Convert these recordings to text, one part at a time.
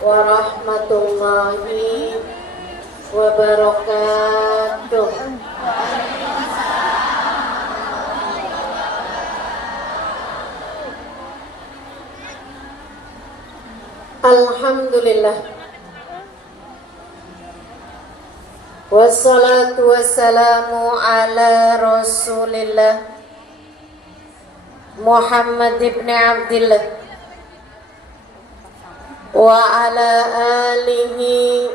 warahmatullahi wabarakatuh. Alhamdulillah, wassalatu wassalamu ala Rasulillah Muhammad ibn Abdillah wa ala alihi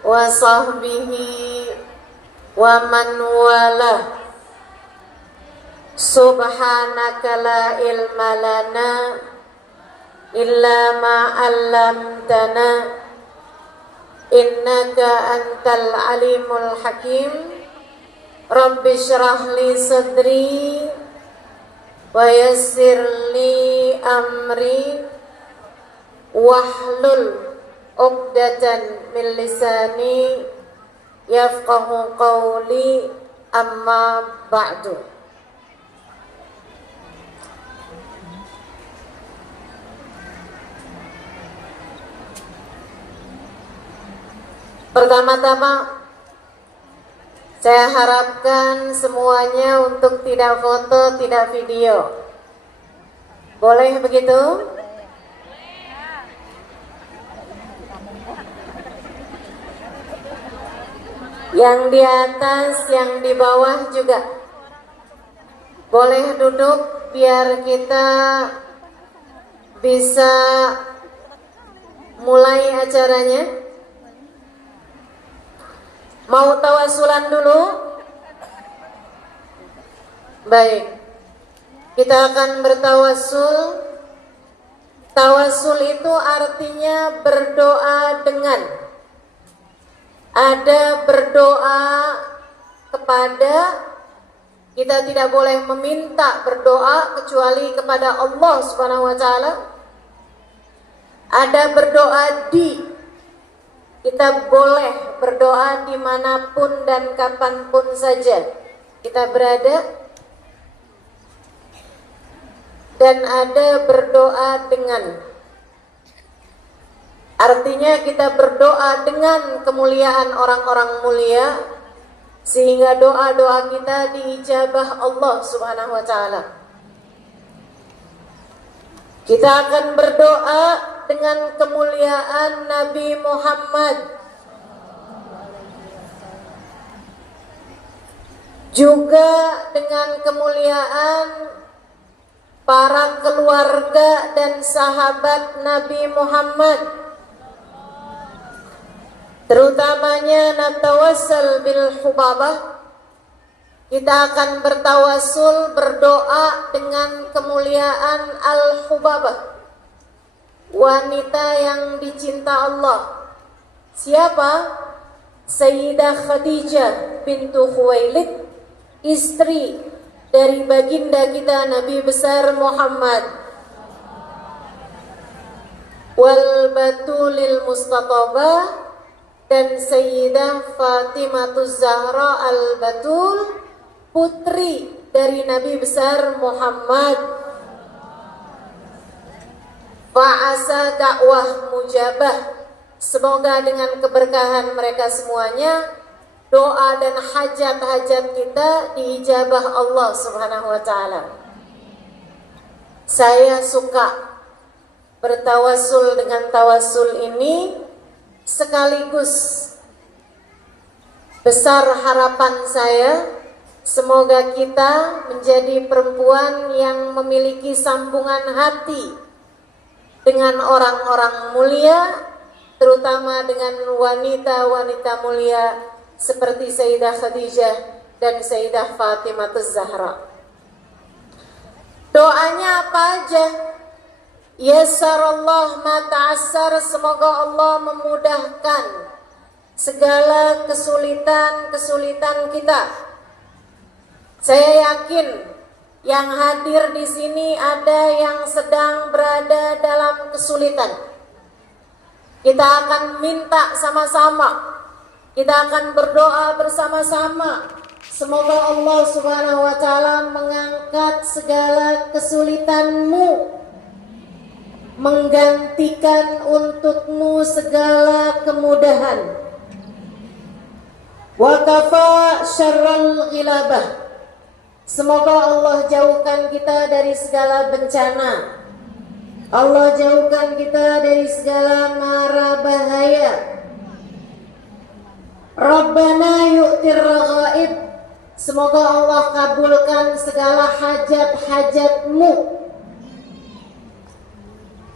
wa sahbihi wa man walah. Subhanaka la ilma lana illa ma 'allamtana innaka antal alimul hakim. Rabbi shrah li sadri wa yassir li amri wahlul 'uqdatan min lisani yafqahu qawli, amma ba'du. Pertama-tama, saya harapkan semuanya untuk tidak foto, tidak video. Boleh begitu? Yang di atas, yang di bawah juga. Boleh duduk biar kita bisa mulai acaranya. Mau tawasulan dulu? Baik, kita akan bertawasul. Tawasul itu artinya berdoa dengan. Ada berdoa kepada, kita tidak boleh meminta berdoa kecuali kepada Allah Subhanahu wa Ta'ala. Ada berdoa di, kita boleh berdoa dimanapun dan kapanpun saja kita berada. Dan ada berdoa dengan, artinya kita berdoa dengan kemuliaan orang-orang mulia, sehingga doa-doa kita diijabah Allah Subhanahu wa Ta'ala. Kita akan berdoa dengan kemuliaan Nabi Muhammad, juga dengan kemuliaan para keluarga dan sahabat Nabi Muhammad. Terutamanya natawassal bil hubabah, kita akan bertawasul, berdoa dengan kemuliaan al-hubabah, wanita yang dicinta Allah. Siapa? Sayyidah Khadijah bintu Khuwailid, istri dari baginda kita Nabi besar Muhammad. Wal batulil mustatabah, dan Sayyidah Fatimatuz Zahra al-Batul, putri dari Nabi besar Muhammad. Fa'asa dakwah mujabah, semoga dengan keberkahan mereka semuanya doa dan hajat-hajat kita diijabah Allah Subhanahu wa Ta'ala. Saya suka bertawasul dengan tawasul ini, sekaligus besar harapan saya, semoga kita menjadi perempuan yang memiliki sambungan hati dengan orang-orang mulia, terutama dengan wanita-wanita mulia seperti Sayyidah Khadijah dan Sayyidah Fatimatuz Zahra. Doanya apa aja? Yassarallah ma ta'assar, semoga Allah memudahkan segala kesulitan-kesulitan kita. Saya yakin yang hadir di sini ada yang sedang berada dalam kesulitan. Kita akan minta sama-sama, kita akan berdoa bersama-sama. Semoga Allah Subhanahu wa Ta'ala mengangkat segala kesulitanmu menggantikan untukmu segala kemudahan. Wa kafa syarral ghilabah. Semoga Allah jauhkan kita dari segala bencana. Allah jauhkan kita dari segala mara bahaya. Rabbana yu'tir raghaib. Semoga Allah kabulkan segala hajat-hajatmu.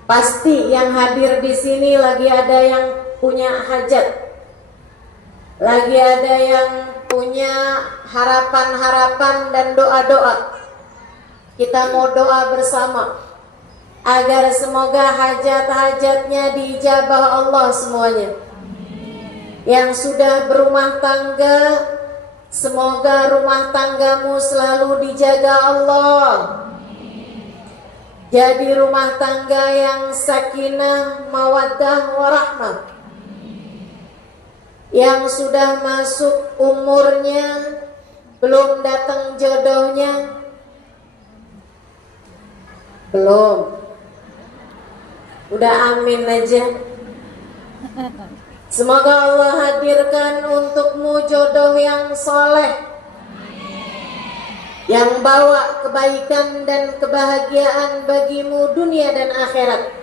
Pasti yang hadir di sini lagi ada yang punya hajat, lagi ada yang punya harapan-harapan dan doa-doa. Kita mau doa bersama agar semoga hajat-hajatnya diijabah Allah semuanya. Yang sudah berumah tangga, semoga rumah tanggamu selalu dijaga Allah. Jadi rumah tangga yang sakinah, mawaddah, warahmah. Yang sudah masuk umurnya, belum datang jodohnya, belum. Udah amin aja. Semoga Allah hadirkan untukmu jodoh yang soleh, yang bawa kebaikan dan kebahagiaan bagimu dunia dan akhirat.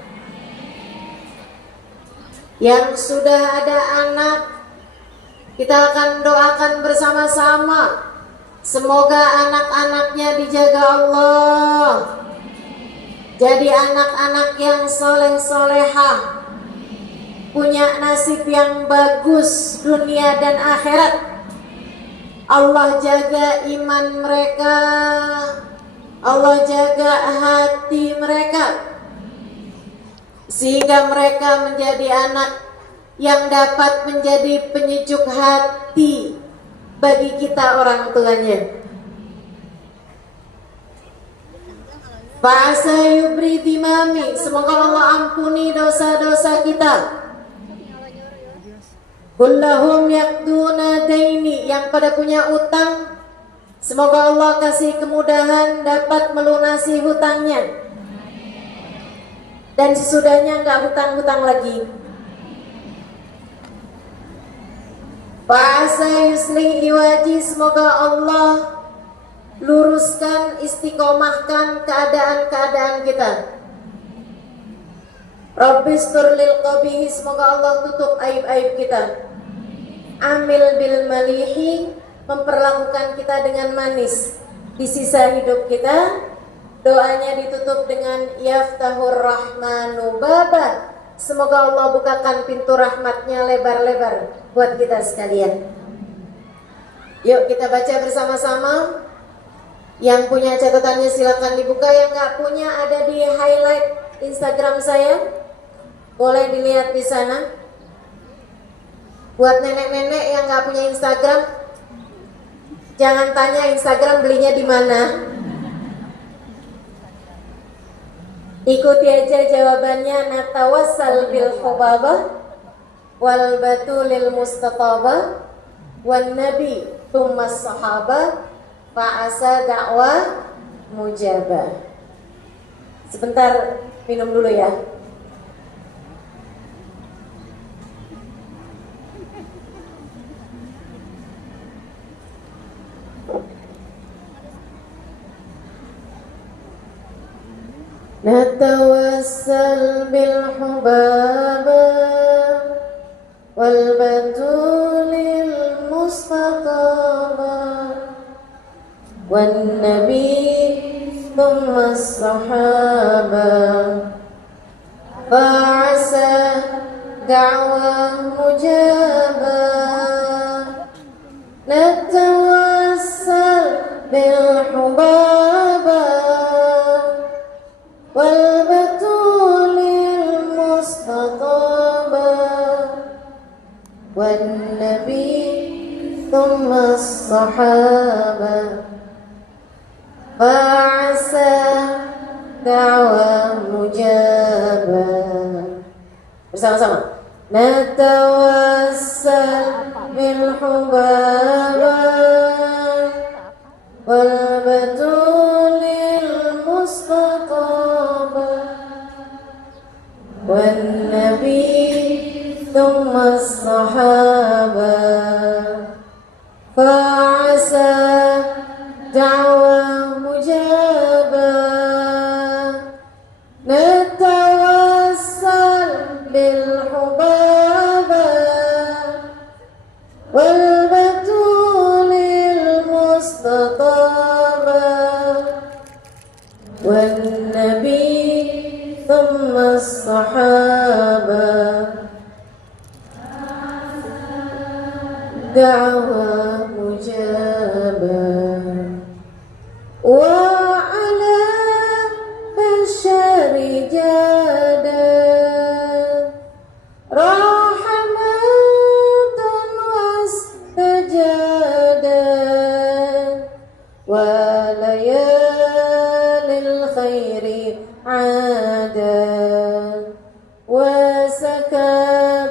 Yang sudah ada anak, kita akan doakan bersama-sama. Semoga anak-anaknya dijaga Allah, jadi anak-anak yang soleh-solehah, punya nasib yang bagus dunia dan akhirat. Allah jaga iman mereka, Allah jaga hati mereka, sehingga mereka menjadi anak yang dapat menjadi penyejuk hati bagi kita orang tuanya. Fa'asa yubridi mami. Semoga Allah ampuni dosa-dosa kita. Kullahum yakduna daini. Yang pada punya utang, semoga Allah kasih kemudahan dapat melunasi hutangnya. Dan sesudahnya enggak hutang-hutang lagi. Fa'asa yuslih iwaji. Semoga Allah luruskan, istiqomahkan keadaan-keadaan kita. Rabbistur lil qabihi. Semoga Allah tutup aib-aib kita. Amil bil malihi. Memperlakukan kita dengan manis di sisa hidup kita. Doanya ditutup dengan yaftahur rahmanu baba. Semoga Allah bukakan pintu rahmatnya lebar-lebar buat kita sekalian. Yuk kita baca bersama-sama. Yang punya catatannya silakan dibuka, yang nggak punya ada di highlight Instagram saya, boleh dilihat di sana. Buat nenek-nenek yang nggak punya Instagram, jangan tanya Instagram belinya di mana. Ikuti aja jawabannya. Natawassal bil hubabah wal batulil mustatabah wan nabi thummas sahabah fa'asa da'wah mujabah. Sebentar minum dulu ya. Natawassal bil hubabah wal batulil mustatabah wan nabi thumma sahabah fa'asa da'wah mujabah. Natawassal bil hubabah wal batulil mustatabah wan nabi thumma sahabah fa'asa da'wah mujabah. Bersama-sama. Natawassal bil hubabah wal batulil mustatabah والنبي ثم الصحابة فعسى دعوة مجابة نتوسل بالحبابة والبتول المستطابة والنبي ثم الصحابة دعوة مجابة وعلى بشر جادا رحمة واستجادا وليالي الخير عادا وسكب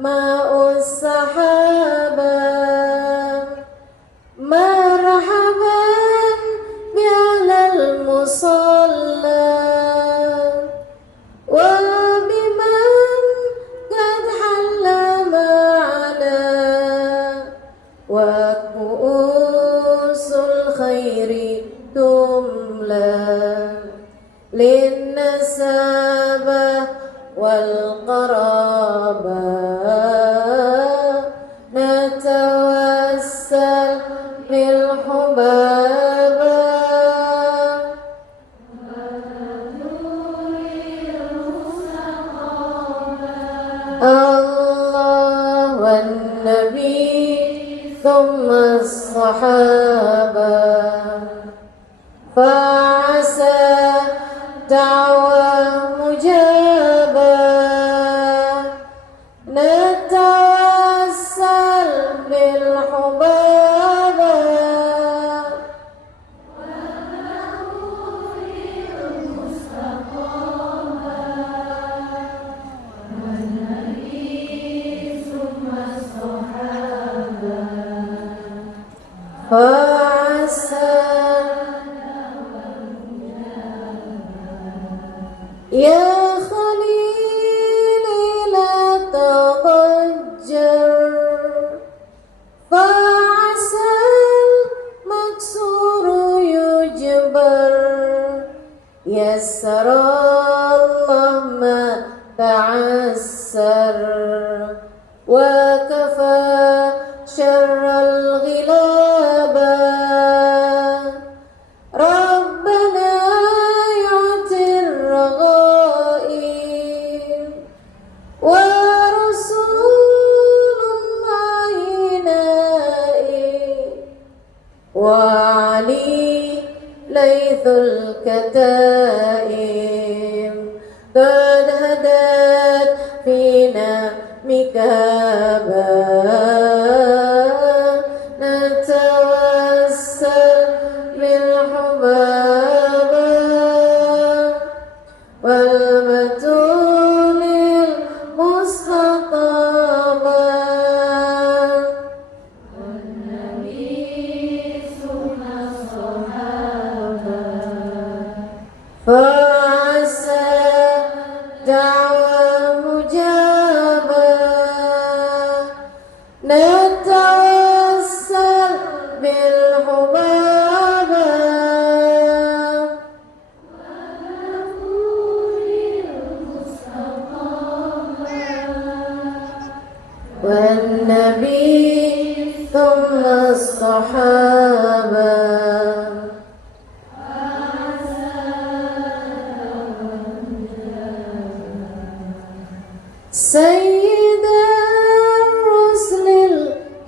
ماء السحابة مرحبا بأهل المصلى وبمن قد حل معنا وكؤوس الخير تملى للنسابة والقرابة نتوسل بالحبابة الله والنبي ثم الصحابة فعسى دعوة مجابة نتوسل بالحبابة فعسى يا خليلي لا تضجر فعسى المكسور يجبر يسر الله ما تعسر وكفى شر الغلابة ربنا يعطي الرغائب ورسول الله نائب وعلي ليث الكتائب قد هدت فينا مكابا نتوسل بالحبابة والبتول المستطابة والنبي ثم الصحابة فعسى دعوة مجابة نتوسل بالحبابة والنبي ثم الصحابة سيد الرسل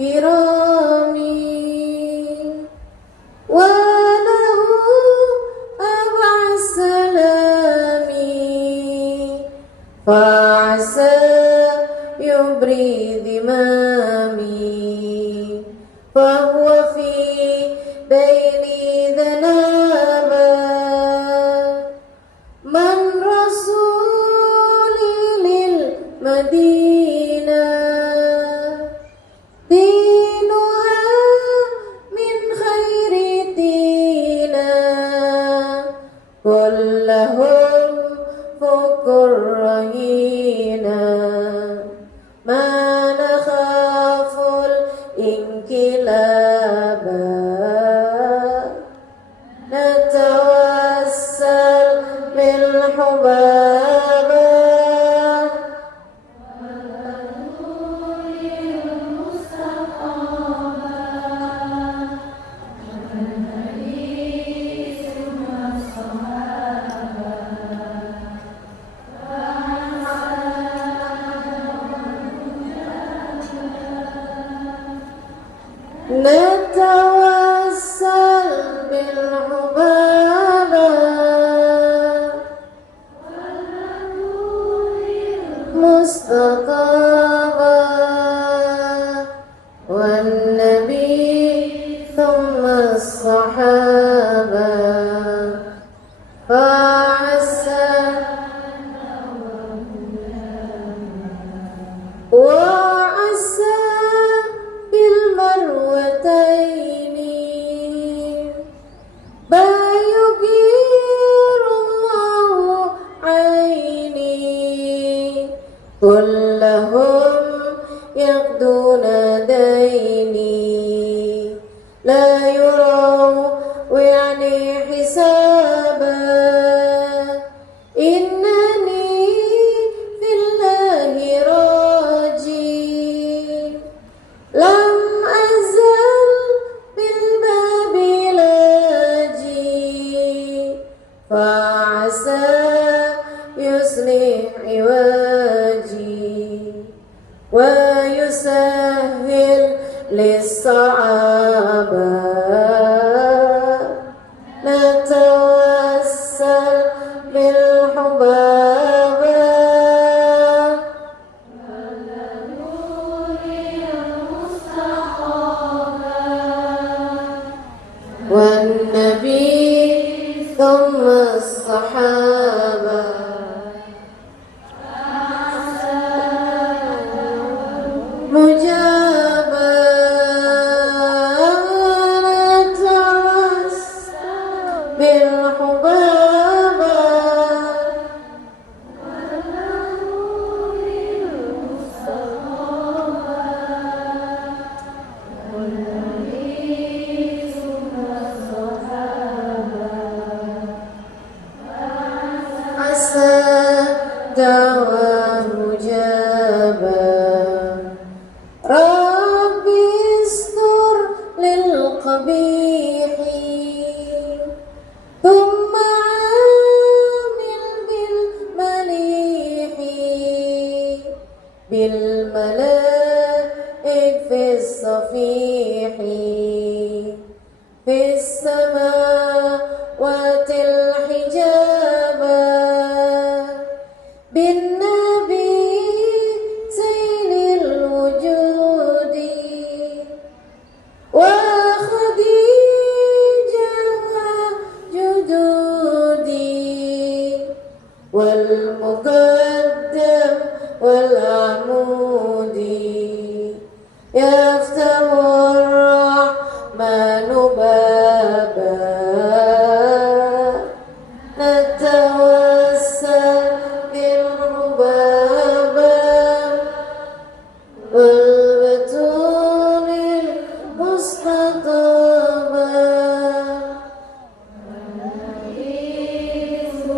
الكرام وله أبع السلام فعسى يبري ذمامي فهو في ديني ذنابا من رسولي للمدينة دينها من خير دينا كلهم فكر رهيب نتوسل بالحبابة مستقامة والنبي ثم الصحابة فعسى وعسى بالمروتين بيغير الله عيني كلهم يقضون ديني لا يروا يعني حسابا إنني في الله راجي لم أزل بالباب لاجي فعسى يصلح عواجي ويسهل للصعابة نتوسل بالحبابة والنبي ثم الصحابة مجابة نتوسل بالحبابة عسى دعوى مجابة ربي استر للقبيح ثم عامل بالمليح بالملائك في الصفيح في السماوات الحجابة بالنبي زين الوجود وخديجة جدودي والمقدم والعمودي يفتح الرحمن بابا نتوسل بالربابة والبتول المستطابة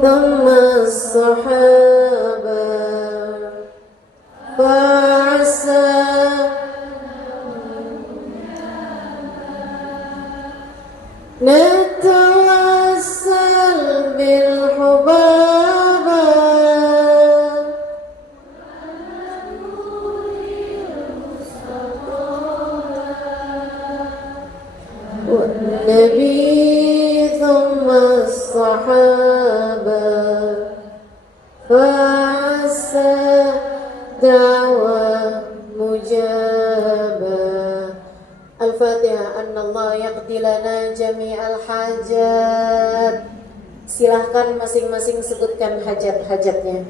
ثم الصحابة فعسى نتوسل بالحبابة والنبي ثم الصحابة فعسى دعوة مجابة Al-Fatihah. Annallah yaqdi lana jami'al hajat. Silahkan masing-masing sebutkan hajat-hajatnya.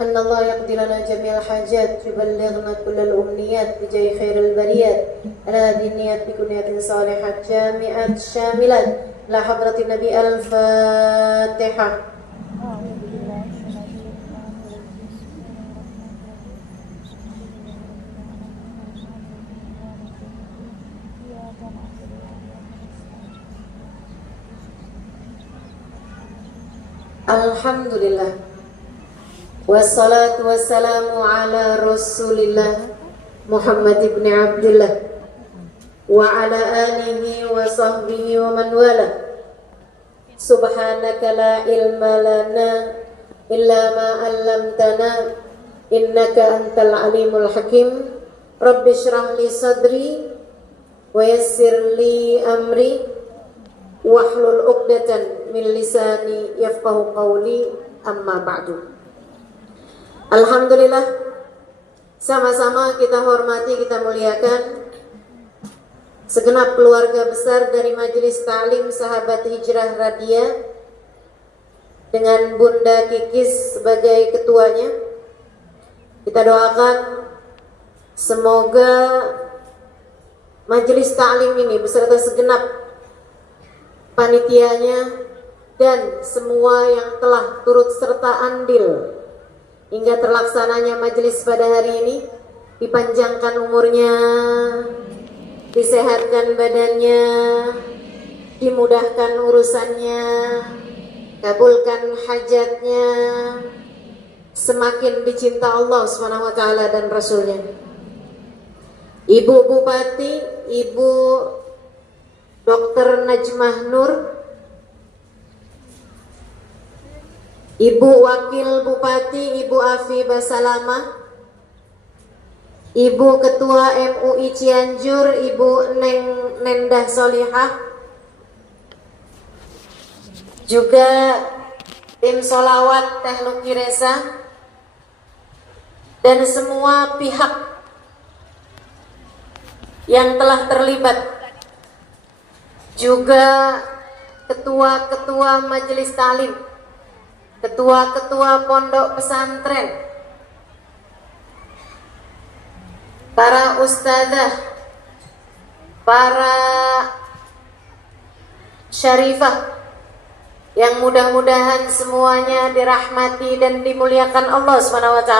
أن الله يقضي لنا جميع الحاجات يبلغنا كل الأمنيات بجاه خير البريات على هذه النيات بكل نية صالحة جامعة شاملة إلى حضرة النبي. الفاتحة. Alhamdulillah. Wassalatu wassalamu ala rasulillah Muhammad ibn Abdullah wa ala alihi wa sahbihi wa man wala. Subhanaka la ilma lana illa ma 'allamtana innaka antal alimul hakim. Rabbi shrah li sadri wa yassir li amri wahlul 'uqdatan min lisani yafqahu qawli, amma ba'du. Alhamdulillah, sama-sama kita hormati, kita muliakan segenap keluarga besar dari Majelis Ta'lim Sahabat Hijrah Radia dengan Bunda Kikis sebagai ketuanya. Kita doakan semoga Majelis Ta'lim ini beserta segenap panitianya dan semua yang telah turut serta andil hingga terlaksananya majelis pada hari ini, dipanjangkan umurnya, disehatkan badannya, dimudahkan urusannya, kabulkan hajatnya, semakin dicinta Allah SWT dan Rasulnya. Ibu Bupati, Ibu Dr. Najmah Nur, Ibu Wakil Bupati, Ibu Afi Basalama, Ibu Ketua MUI Cianjur, Ibu Nendah Solihah, juga tim Solawat Teh Luki Reza, dan semua pihak yang telah terlibat, juga ketua-ketua Majelis Ta'lim, ketua-ketua pondok pesantren, para ustadzah, para syarifah yang mudah-mudahan semuanya dirahmati dan dimuliakan Allah SWT,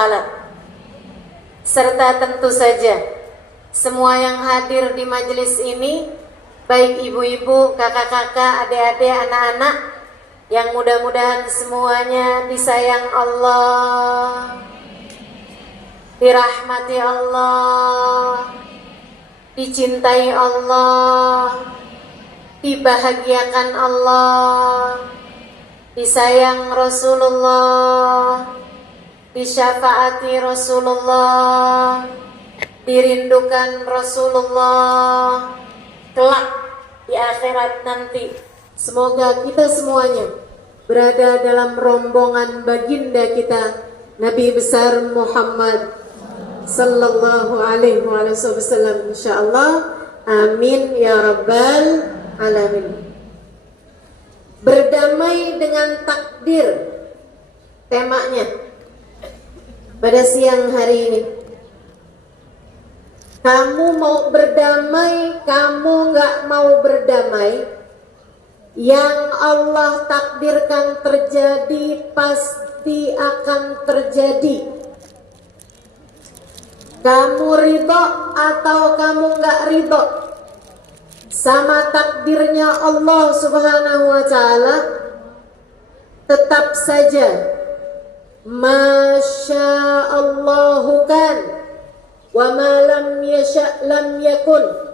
serta tentu saja semua yang hadir di majelis ini, baik ibu-ibu, kakak-kakak, adik-adik, anak-anak, yang mudah-mudahan semuanya disayang Allah, dirahmati Allah, dicintai Allah, dibahagiakan Allah, disayang Rasulullah, disyafaati Rasulullah, dirindukan Rasulullah kelak di akhirat nanti. Semoga kita semuanya berada dalam rombongan baginda kita Nabi besar Muhammad sallallahu alaihi wasallam, insyaallah. Amin ya rabbal alamin. Berdamai dengan takdir, temanya pada siang hari ini. Kamu mau berdamai, kamu nggak mau berdamai, yang Allah takdirkan terjadi pasti akan terjadi. Kamu ridho atau kamu nggak ridho sama takdirnya Allah Subhanahu wa Ta'ala, tetap saja Masya Allahu kan wa ma lam yasha lam yakun.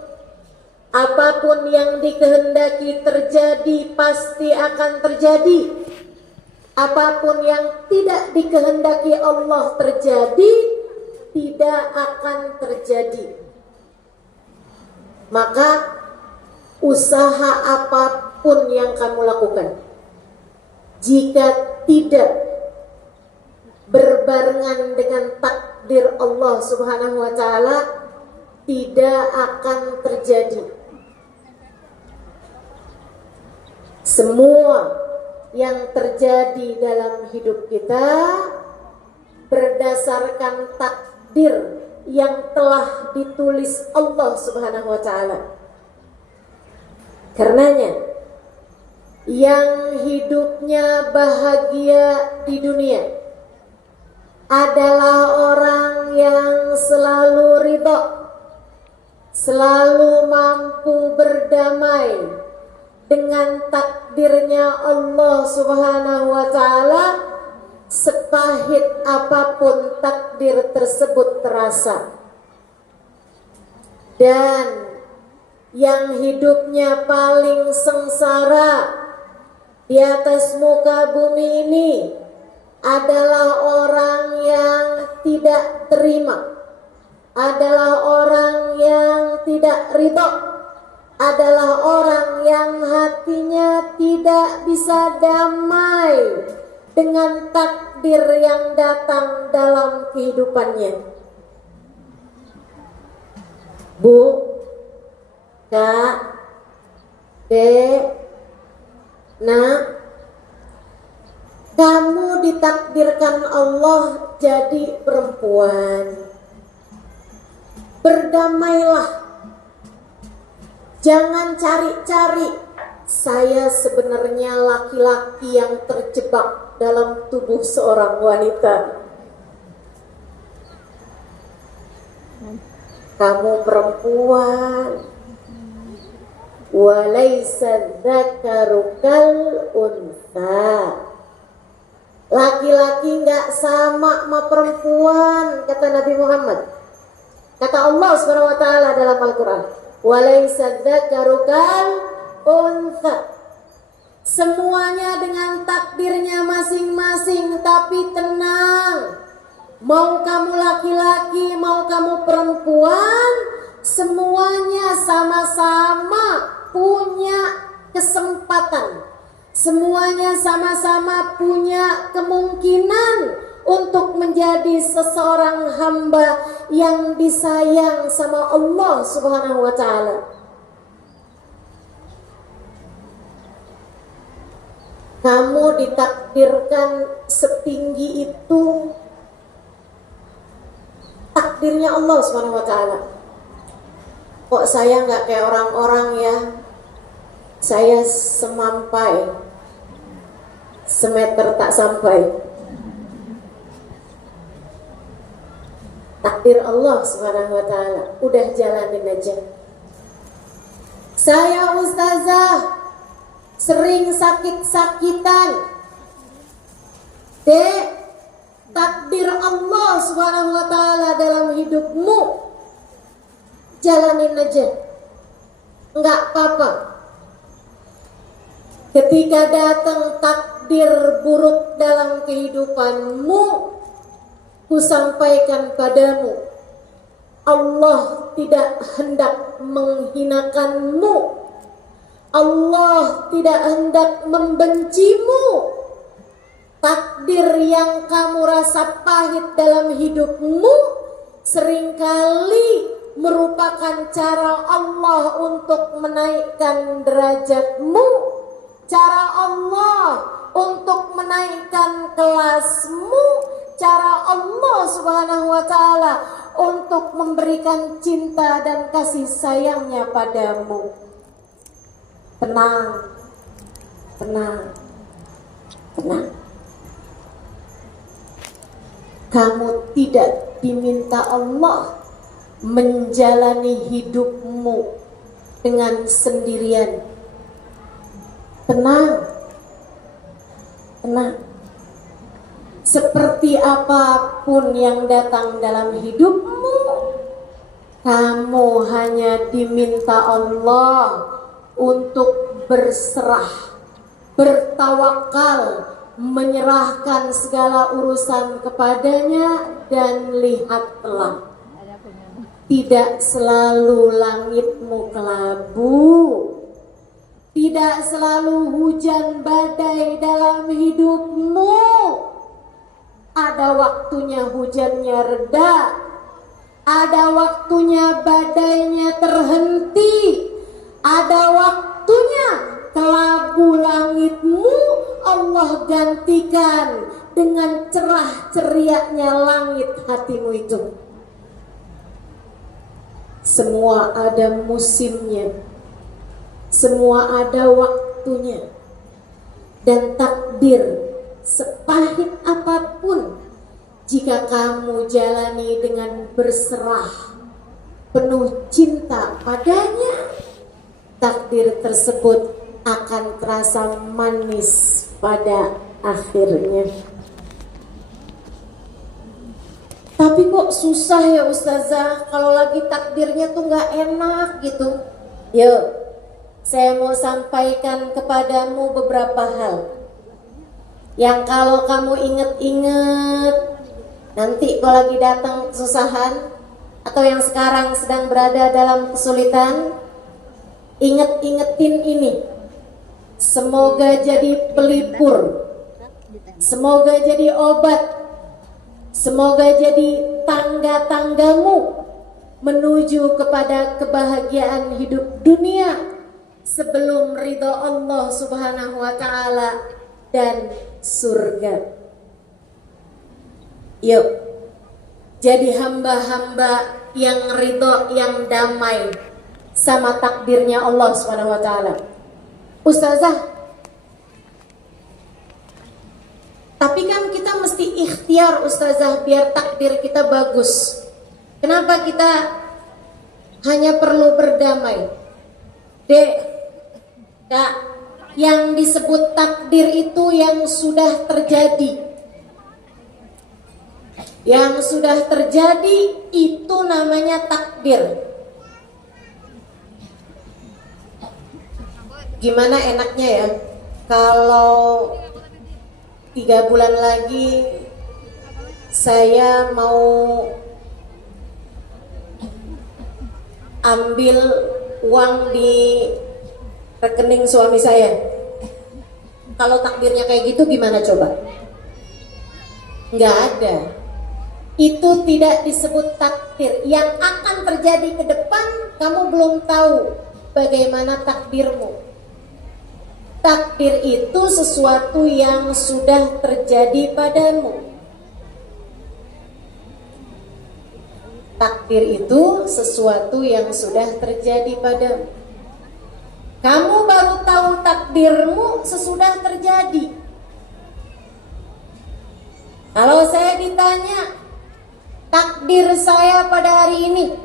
Apapun yang dikehendaki terjadi pasti akan terjadi. Apapun yang tidak dikehendaki Allah terjadi tidak akan terjadi. Maka usaha apapun yang kamu lakukan, jika tidak berbarengan dengan takdir Allah Subhanahu wa Ta'ala, tidak akan terjadi. Semua yang terjadi dalam hidup kita berdasarkan takdir yang telah ditulis Allah Subhanahu wa Ta'ala. Karenanya, yang hidupnya bahagia di dunia adalah orang yang selalu ridho, selalu mampu berdamai dengan takdirnya Allah Subhanahu wa Ta'ala, sepahit apapun takdir tersebut terasa. Dan yang hidupnya paling sengsara di atas muka bumi ini adalah orang yang tidak terima, adalah orang yang tidak ridho, adalah orang yang hatinya tidak bisa damai dengan takdir yang datang dalam kehidupannya. Bu, Kak, Dek, Nak, kamu ditakdirkan Allah jadi perempuan. Berdamailah. Jangan cari-cari. Saya sebenarnya laki-laki yang terjebak dalam tubuh seorang wanita. Kamu perempuan. Walaysa dzakaru kal untha. Laki-laki enggak sama sama perempuan, kata Nabi Muhammad. Kata Allah Subhanahu wa taala dalam Al-Qur'an, walaysa dzakaru kal untha. Semuanya dengan takdirnya masing-masing, tapi tenang. Mau kamu laki-laki, mau kamu perempuan, semuanya sama-sama punya kesempatan. Semuanya sama-sama punya kemungkinan untuk menjadi seseorang hamba yang disayang sama Allah Subhanahu wa taala. Kamu ditakdirkan setinggi itu, takdirnya Allah Subhanahu wa taala. Kok saya nggak kayak orang-orang ya? Saya semampai, semeter tak sampai. Takdir Allah Subhanahu wa taala, udah jalanin aja. Saya ustazah sering sakit-sakitan. Dek, takdir Allah Subhanahu wa taala dalam hidupmu, jalanin aja. Enggak apa-apa. Ketika datang takdir buruk dalam kehidupanmu, ku sampaikan padamu, Allah tidak hendak menghinakanmu. Allah tidak hendak membencimu. Takdir yang kamu rasa pahit dalam hidupmu seringkali merupakan cara Allah untuk menaikkan derajatmu, cara Allah untuk menaikkan kelasmu, cara Allah Subhanahu wa taala untuk memberikan cinta dan kasih sayangnya padamu. Tenang, tenang, tenang. Kamu tidak diminta Allah menjalani hidupmu dengan sendirian. Tenang, tenang. Seperti apapun yang datang dalam hidupmu, kamu hanya diminta Allah untuk berserah, bertawakal, menyerahkan segala urusan kepadanya. Dan lihatlah, tidak selalu langitmu kelabu, tidak selalu hujan badai dalam hidupmu. Ada waktunya hujannya reda, ada waktunya badainya terhenti, ada waktunya kelabu langitmu Allah gantikan dengan cerah ceriaknya langit hatimu itu. Semua ada musimnya, semua ada waktunya. Dan takdir sepahit apapun, jika kamu jalani dengan berserah, penuh cinta padanya, takdir tersebut akan terasa manis pada akhirnya. Tapi kok susah ya Ustazah, kalau lagi takdirnya tuh nggak enak gitu. Yuk, saya mau sampaikan kepadamu beberapa hal yang kalau kamu inget-inget nanti kalau lagi datang kesusahan atau yang sekarang sedang berada dalam kesulitan, inget-ingetin ini. Semoga jadi pelipur, semoga jadi obat, semoga jadi tangga-tanggamu menuju kepada kebahagiaan hidup dunia sebelum ridho Allah Subhanahu wa Ta'ala dan surga. Yuk, jadi hamba-hamba yang ridho, yang damai sama takdirnya Allah Subhanahu wa Ta'ala. Ustazah, tapi kan kita mesti ikhtiar Ustazah biar takdir kita bagus. Kenapa kita hanya perlu berdamai? Dek, Kak, yang disebut takdir itu yang sudah terjadi. Yang sudah terjadi itu namanya takdir. Gimana enaknya ya kalau 3 bulan lagi saya mau ambil uang di rekening suami saya. Kalau takdirnya kayak gitu gimana coba? Nggak ada. Itu tidak disebut takdir. Yang akan terjadi ke depan kamu belum tahu bagaimana takdirmu. Takdir itu sesuatu yang sudah terjadi padamu. Takdir itu sesuatu yang sudah terjadi padamu. Kamu baru tahu takdirmu sesudah terjadi. Kalau saya ditanya takdir saya pada hari ini,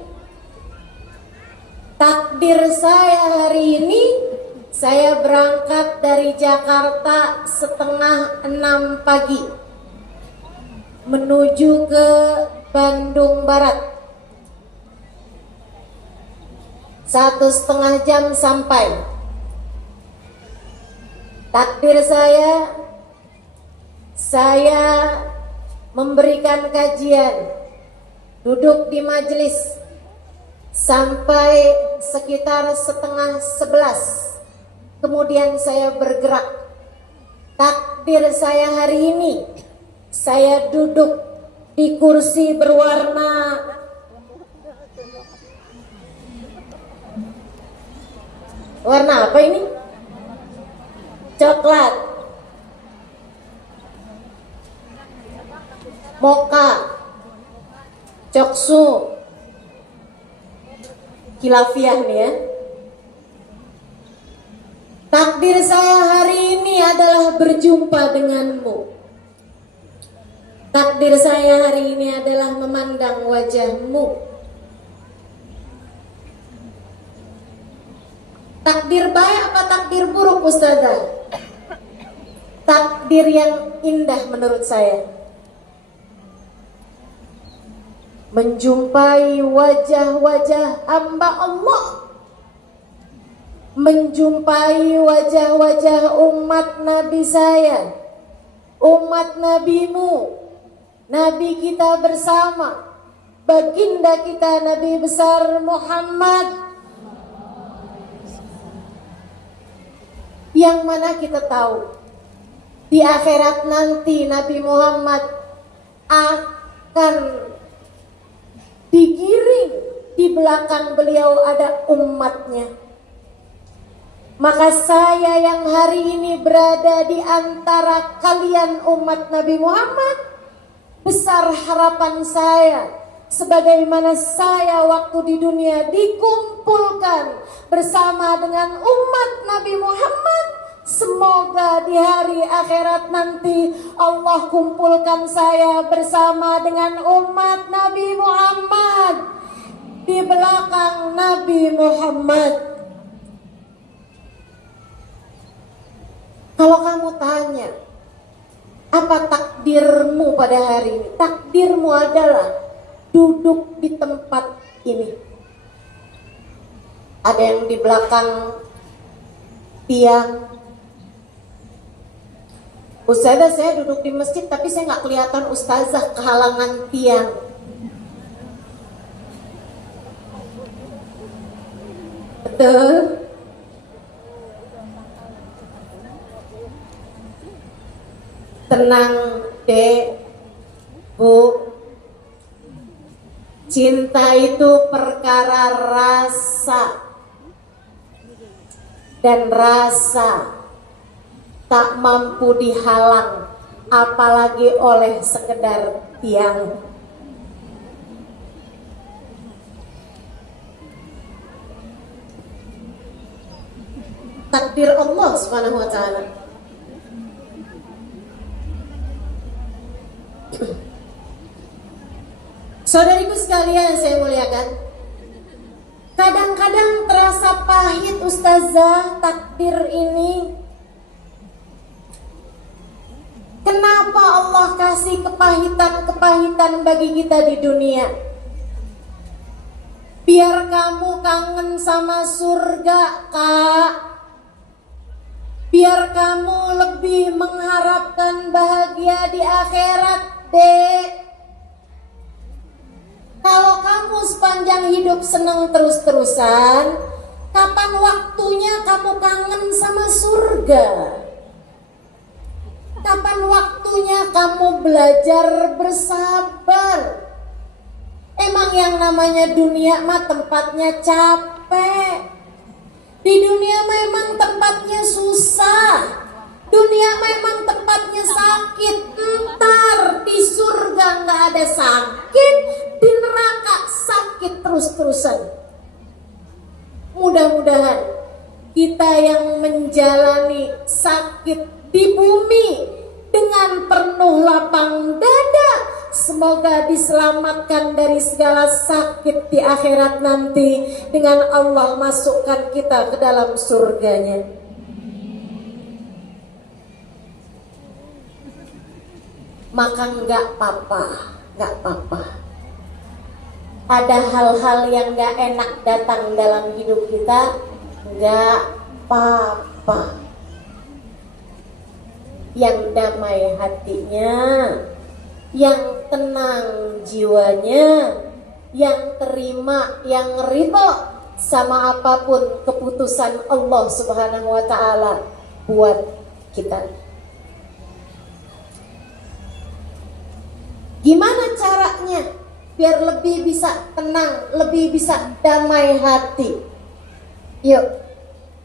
takdir saya hari ini, saya berangkat dari Jakarta 5:30 pagi menuju ke Bandung Barat. 1,5 jam sampai. Takdir saya memberikan kajian, duduk di majelis sampai sekitar 10:30. Kemudian saya bergerak. Takdir saya hari ini, saya duduk di kursi berwarna apa ini? Coklat, mocha, coksu, khilafiyah nih ya. Takdir saya hari ini adalah berjumpa denganmu. Takdir saya hari ini adalah memandang wajahmu. Takdir baik apa takdir buruk Ustazah? Takdir yang indah menurut saya. Menjumpai wajah-wajah hamba Allah, menjumpai wajah-wajah umat Nabi saya, umat Nabimu, Nabi kita bersama, baginda kita Nabi besar Muhammad. Yang mana kita tahu di akhirat nanti Nabi Muhammad akan digiring, di belakang beliau ada umatnya. Maka saya yang hari ini berada di antara kalian umat Nabi Muhammad, besar harapan saya, sebagaimana saya waktu di dunia dikumpulkan bersama dengan umat Nabi Muhammad, semoga di hari akhirat nanti Allah kumpulkan saya bersama dengan umat Nabi Muhammad di belakang Nabi Muhammad. Kalau kamu tanya, apa takdirmu pada hari ini? Takdirmu adalah duduk di tempat ini. Ada yang di belakang tiang. Ustazah, saya duduk di masjid tapi saya nggak kelihatan ustazah, kehalangan tiang. Betul. Tenang, Dek, Bu. Cinta itu perkara rasa, dan rasa tak mampu dihalang, apalagi oleh sekedar tiang. Takdir Allah Subhanahu wa ta'ala. Saudariku sekalian saya muliakan, kadang-kadang terasa pahit ustazah takdir ini. Kenapa Allah kasih kepahitan-kepahitan bagi kita di dunia? Biar kamu kangen sama surga, Kak. Biar kamu lebih mengharapkan bahagia di akhirat, Dek. Kalau kamu sepanjang hidup senang terus-terusan, kapan waktunya kamu kangen sama surga? Kapan waktunya kamu belajar bersabar? Emang yang namanya dunia mah tempatnya capek. Di dunia memang tempatnya susah. Dunia memang tempatnya sakit. Entar di surga nggak ada sakit, di neraka sakit terus-terusan. Mudah-mudahan kita yang menjalani sakit di bumi dengan penuh lapang dada, semoga diselamatkan dari segala sakit di akhirat nanti dengan Allah masukkan kita ke dalam surganya. Maka nggak apa-apa. Ada hal-hal yang nggak enak datang dalam hidup kita, nggak apa-apa. Yang damai hatinya, yang tenang jiwanya, yang terima, yang ridho sama apapun keputusan Allah Subhanahu wa ta'ala buat kita. Gimana caranya biar lebih bisa tenang, lebih bisa damai hati? Yuk,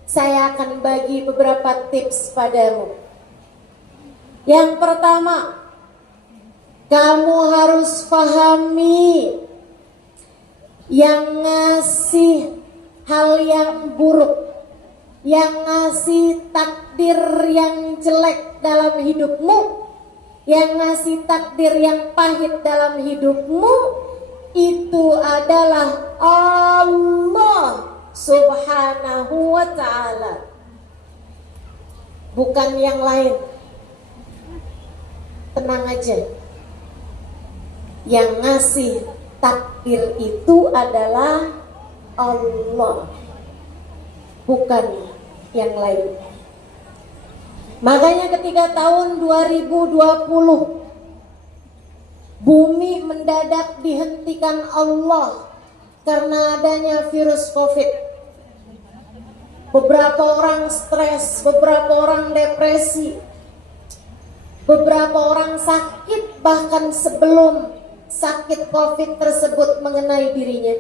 saya akan bagi beberapa tips padamu. Yang pertama, kamu harus pahami yang ngasih hal yang buruk, yang ngasih takdir yang jelek dalam hidupmu, yang ngasih takdir yang pahit dalam hidupmu, itu adalah Allah Subhanahu wa ta'ala, bukan yang lain. Tenang aja, yang ngasih takdir itu adalah Allah, bukan yang lain. Makanya ketika tahun 2020 bumi mendadak dihentikan Allah karena adanya virus COVID, beberapa orang stres, beberapa orang depresi, beberapa orang sakit bahkan sebelum sakit COVID tersebut mengenai dirinya.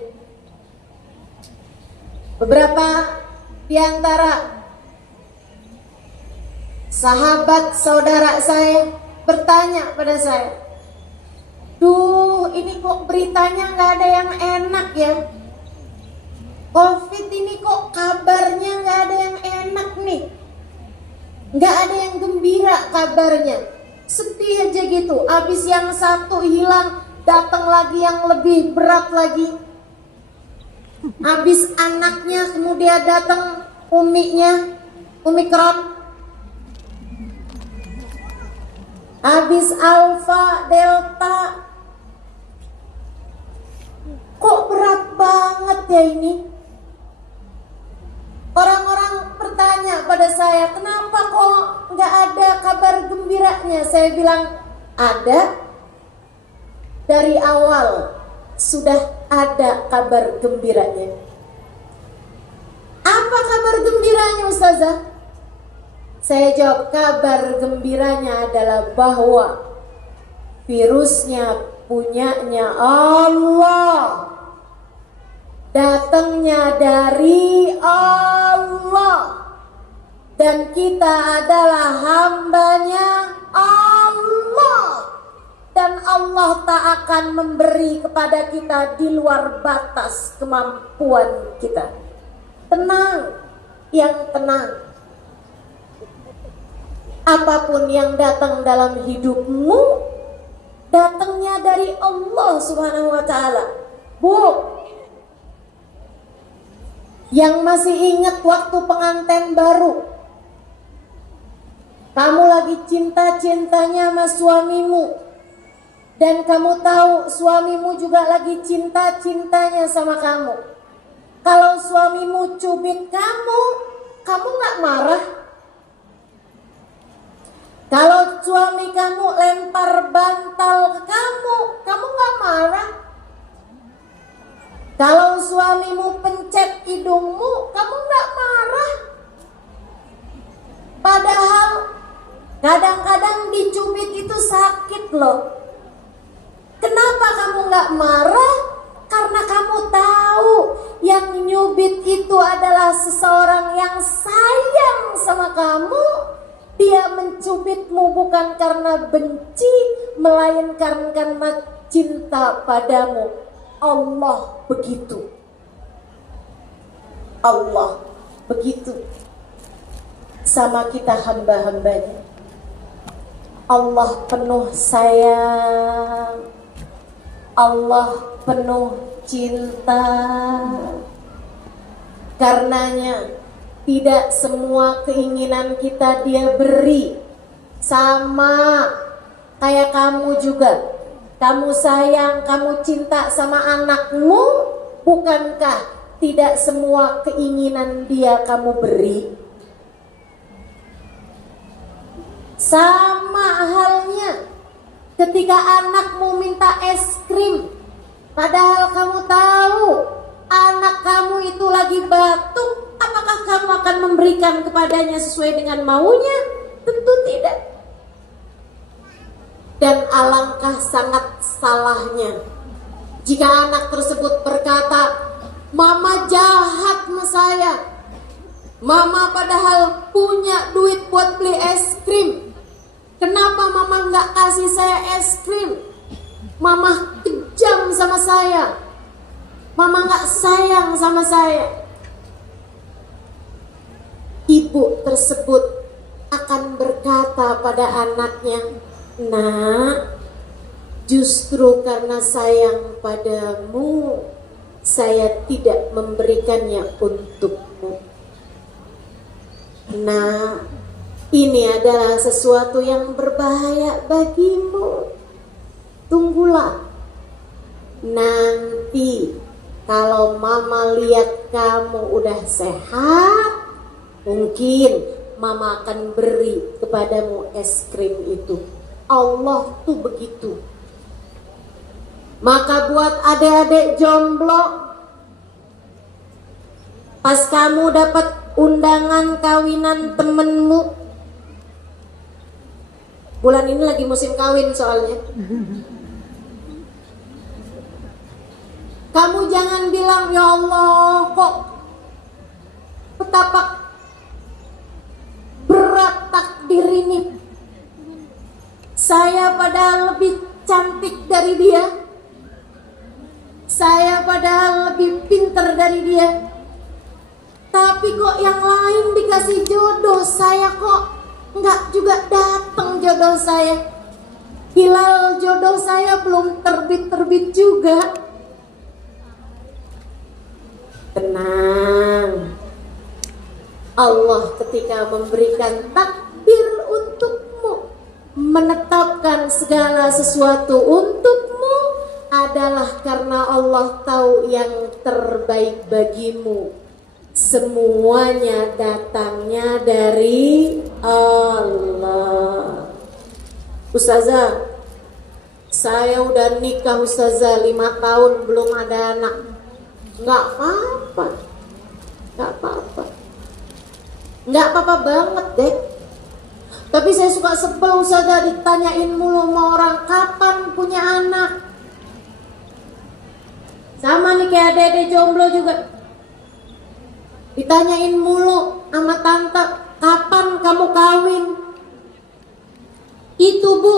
Beberapa di antara sahabat saudara saya bertanya pada saya, "Duh, ini kok beritanya nggak ada yang enak ya? COVID ini kok kabarnya nggak ada yang enak nih, nggak ada yang gembira kabarnya, sedih aja gitu. Abis yang satu hilang, datang lagi yang lebih berat lagi. Abis anaknya kemudian datang uminya, Omikron. Habis Alpha, Delta, saja ini? Orang-orang bertanya pada saya, kenapa kok nggak ada kabar gembiranya? Saya bilang, ada. Dari awal sudah ada kabar gembiranya. Apa kabar gembiranya, Ustazah? Saya jawab, kabar gembiranya adalah bahwa virusnya punyanya Allah, datangnya dari Allah, dan kita adalah hambanya Allah, dan Allah tak akan memberi kepada kita di luar batas kemampuan kita. Tenang, yang tenang. Apapun yang datang dalam hidupmu, datangnya dari Allah Subhanahu wa ta'ala. Bu, yang masih ingat waktu pengantin baru, kamu lagi cinta-cintanya sama suamimu, dan kamu tahu suamimu juga lagi cinta-cintanya sama kamu. Kalau suamimu cubit kamu gak marah? Kalau suami kamu lempar bantal ke kamu gak marah? Kalau suamimu pencet hidungmu, kamu gak marah? Padahal kadang-kadang dicubit itu sakit loh. Kenapa kamu gak marah? Karena kamu tahu yang nyubit itu adalah seseorang yang sayang sama kamu. Dia mencubitmu bukan karena benci, melainkan karena cinta padamu. Allah begitu. Allah begitu sama kita hamba-hambanya. Allah penuh sayang, Allah penuh cinta. Karenanya tidak semua keinginan kita Dia beri. Sama kayak kamu juga. Kamu sayang, kamu cinta sama anakmu, bukankah tidak semua keinginan dia kamu beri? Sama halnya ketika anakmu minta es krim, padahal kamu tahu anak kamu itu lagi batuk, apakah kamu akan memberikan kepadanya sesuai dengan maunya? Tentu tidak. Dan alangkah sangat salahnya jika anak tersebut berkata, "Mama jahat sama saya. Mama padahal punya duit buat beli es krim. Kenapa mama nggak kasih saya es krim? Mama kejam sama saya. Mama nggak sayang sama saya." Ibu tersebut akan berkata pada anaknya, "Nak, justru karena sayang padamu, saya tidak memberikannya untukmu. Nah, ini adalah sesuatu yang berbahaya bagimu. Tunggulah. Nanti kalau mama lihat kamu udah sehat, mungkin mama akan beri kepadamu es krim itu." Allah tuh begitu. Maka buat adik-adik jomblo, pas kamu dapat undangan kawinan temenmu, bulan ini lagi musim kawin soalnya, kamu jangan bilang, "Ya Allah, kok betapa berat takdir ini. Saya padahal lebih cantik dari dia. Saya padahal lebih pintar dari dia. Tapi kok yang lain dikasih jodoh, saya kok enggak juga datang jodoh saya. Hilal jodoh saya belum terbit-terbit juga." Tenang. Allah ketika memberikan takdir untukmu, menetapkan segala sesuatu untukmu, adalah karena Allah tahu yang terbaik bagimu. Semuanya datangnya dari Allah. Ustazah, saya udah nikah Ustazah 5 tahun belum ada anak. Nggak apa-apa. Nggak apa-apa. Nggak apa-apa banget deh. Tapi saya suka sebel Ustazah ditanyain mulu sama orang kapan punya anak. Sama nih kayak adek-adek jomblo juga. Ditanyain mulu sama tante, kapan kamu kawin? Itu Bu,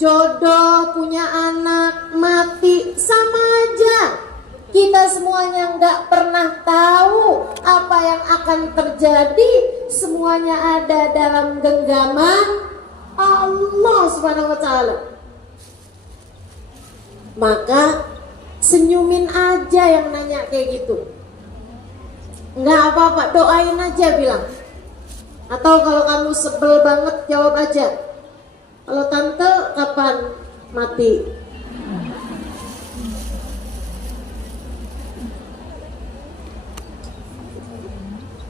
jodoh, punya anak, mati, sama aja. Kita semuanya nggak pernah tahu apa yang akan terjadi. Semuanya ada dalam genggaman Allah Subhanahu wa Ta'ala. Maka senyumin aja yang nanya kayak gitu. Nggak apa-apa, doain aja bilang. Atau kalau kamu sebel banget jawab aja, kalau tante kapan mati?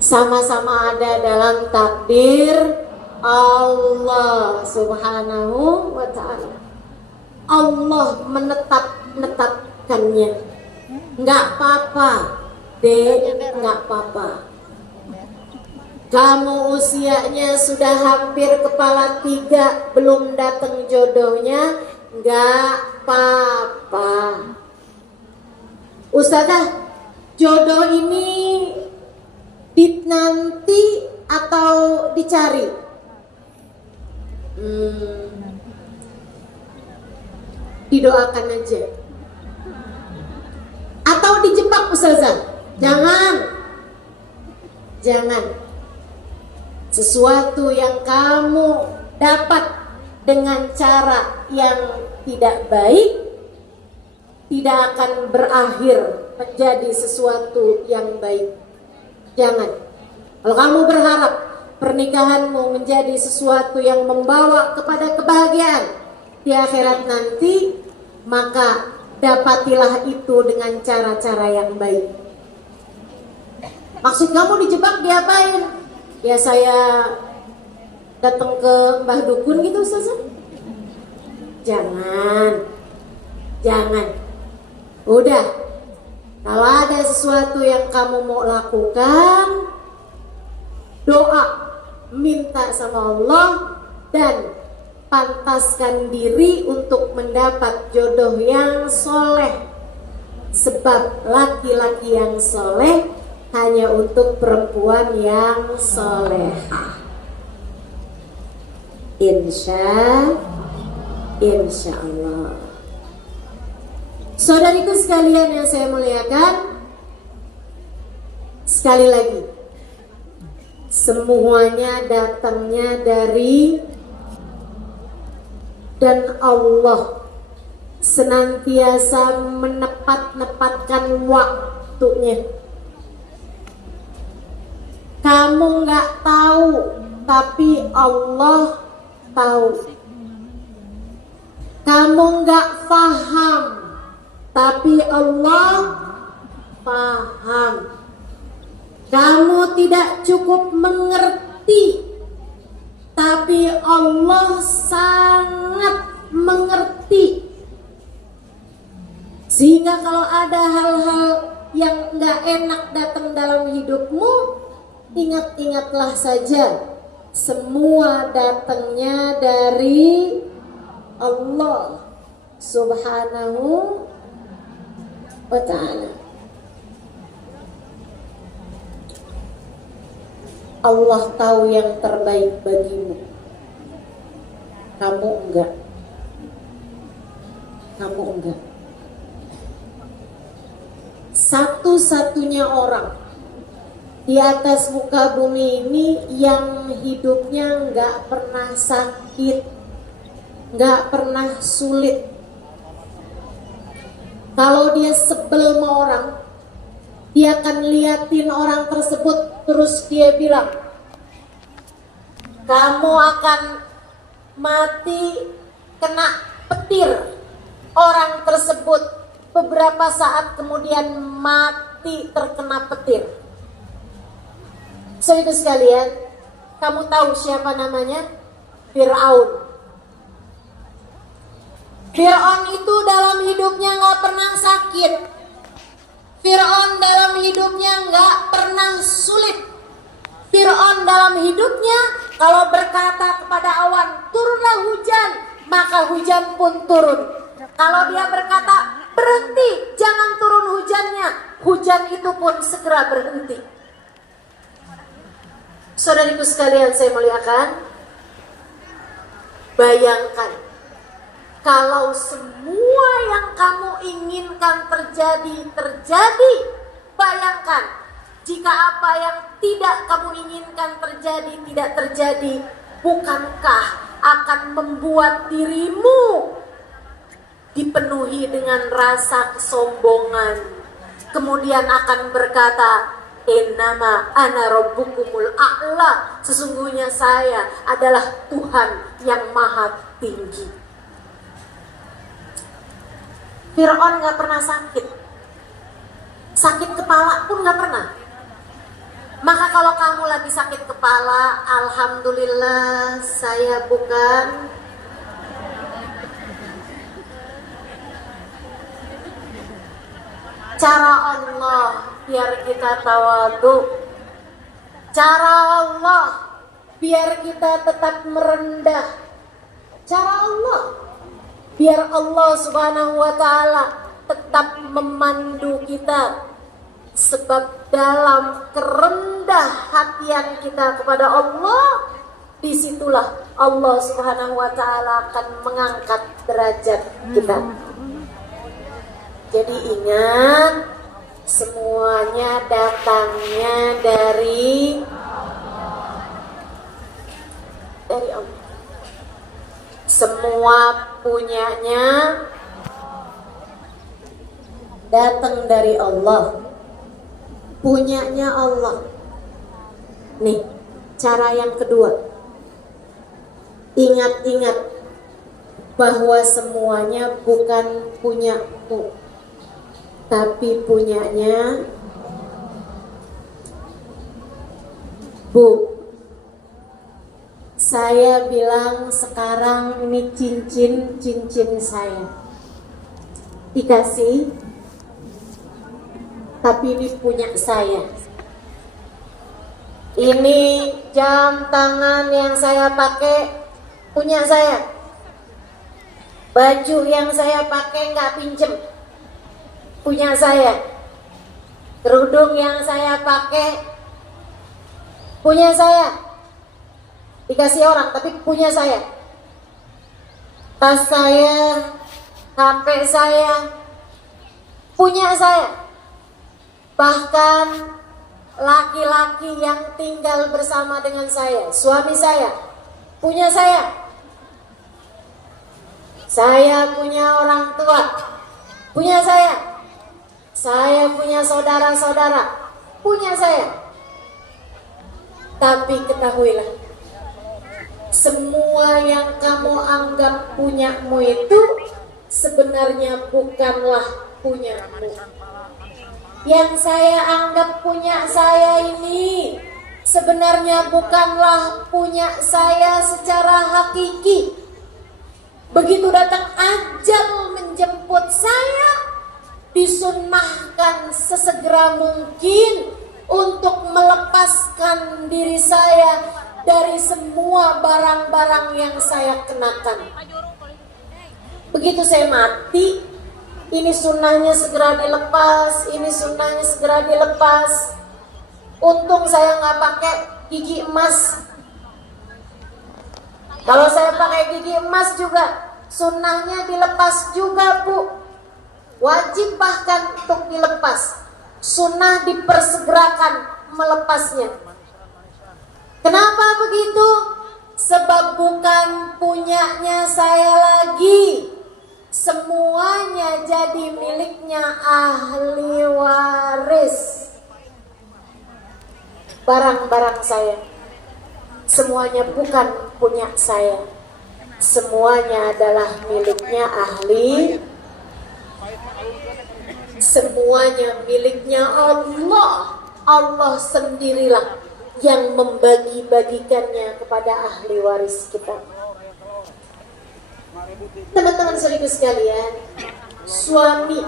Sama-sama ada dalam takdir Allah Subhanahu wa Ta'ala. Allah menetapkannya. Nggak apa-apa dek, nggak apa-apa. Kamu usianya sudah hampir kepala 3, belum datang jodohnya, nggak apa-apa. Ustazah, jodoh ini nanti atau dicari? Didoakan aja. Atau dijebak Ustazah? Jangan. Sesuatu yang kamu dapat dengan cara yang tidak baik tidak akan berakhir menjadi sesuatu yang baik. Jangan. Kalau kamu berharap pernikahanmu menjadi sesuatu yang membawa kepada kebahagiaan di akhirat nanti, maka dapatilah itu dengan cara-cara yang baik. Maksud kamu dijebak diapain? Ya saya datang ke Mbah Dukun gitu Ustazah? Jangan. Udah, kalau ada sesuatu yang kamu mau lakukan, doa, minta sama Allah, dan pantaskan diri untuk mendapat jodoh yang soleh. Sebab laki-laki yang soleh hanya untuk perempuan yang solehah. Insya Allah. Saudariku sekalian yang saya muliakan, sekali lagi, semuanya datangnya dari dan Allah senantiasa menepatkan waktunya. Kamu nggak tahu, tapi Allah tahu. Kamu nggak paham, tapi Allah paham. Kamu tidak cukup mengerti, tapi Allah sangat mengerti. Sehingga kalau ada hal-hal yang nggak enak datang dalam hidupmu, ingat-ingatlah saja, semua datangnya dari Allah Subhanahu wa Ta'ala. Allah tahu yang terbaik bagimu. Kamu enggak. Satu-satunya orang di atas muka bumi ini yang hidupnya nggak pernah sakit, nggak pernah sulit. Kalau dia sebel sama orang, dia akan liatin orang tersebut, terus dia bilang, kamu akan mati kena petir orang tersebut. beberapa saat kemudian mati terkena petir. Saudara sekalian, kamu tahu siapa namanya? Fir'aun. Fir'aun itu dalam hidupnya gak pernah sakit. Fir'aun dalam hidupnya gak pernah sulit. Fir'aun dalam hidupnya kalau berkata kepada awan, turunlah hujan, maka hujan pun turun. Kalau dia berkata, berhenti, jangan turun hujannya, hujan itu pun segera berhenti. Saudariku sekalian saya muliakan, bayangkan kalau semua yang kamu inginkan terjadi. Bayangkan jika apa yang tidak kamu inginkan tidak terjadi, bukankah akan membuat dirimu dipenuhi dengan rasa kesombongan, kemudian akan berkata, innama ana rabbukumul a'la, sesungguhnya saya adalah Tuhan yang maha tinggi. Fir'aun gak pernah sakit kepala pun gak pernah. Maka kalau kamu lagi sakit kepala, alhamdulillah saya bukan. Cara Allah biar kita tawadhu. Cara Allah biar kita tetap merendah. Cara Allah biar Allah Subhanahu wa ta'ala tetap memandu kita. Sebab dalam kerendah hatian kita kepada Allah, disitulah Allah Subhanahu wa ta'ala akan mengangkat derajat kita. Jadi ingat, semuanya datangnya dari Allah. Semua punyanya datang dari Allah. Punyanya Allah. Nih, cara yang kedua. Ingat-ingat bahwa semuanya bukan punyamu, tapi punyanya Bu. Saya bilang sekarang ini cincin saya dikasih, tapi ini punya saya. Ini jam tangan yang saya pakai punya saya. Baju yang saya pakai nggak pinjem, punya saya. Kerudung yang saya pakai punya saya. Dikasih orang tapi punya saya. Tas saya, HP saya punya saya. Bahkan laki-laki yang tinggal bersama dengan saya, suami saya, punya saya. Saya punya orang tua, punya saya. Saya punya saudara-saudara, punya saya. Tapi ketahuilah, semua yang kamu anggap punyamu itu sebenarnya bukanlah punyamu. Yang saya anggap punya saya ini sebenarnya bukanlah punya saya secara hakiki. Begitu datang ajal menjemput saya, disunnahkan sesegera mungkin untuk melepaskan diri saya dari semua barang-barang yang saya kenakan. Begitu saya mati, ini sunnahnya segera dilepas, ini sunnahnya segera dilepas. Untung saya nggak pakai gigi emas. Kalau saya pakai gigi emas juga sunnahnya dilepas juga, Bu. Wajib bahkan untuk dilepas. Sunnah dipersegerakan melepasnya. Kenapa begitu? Sebab bukan punyanya saya lagi. Semuanya jadi miliknya ahli waris. Barang-barang saya semuanya bukan punya saya. Semuanya adalah miliknya ahli Semuanya miliknya Allah. Allah sendirilah yang membagi-bagikannya kepada ahli waris kita. Teman-teman saudaraku sekalian, suami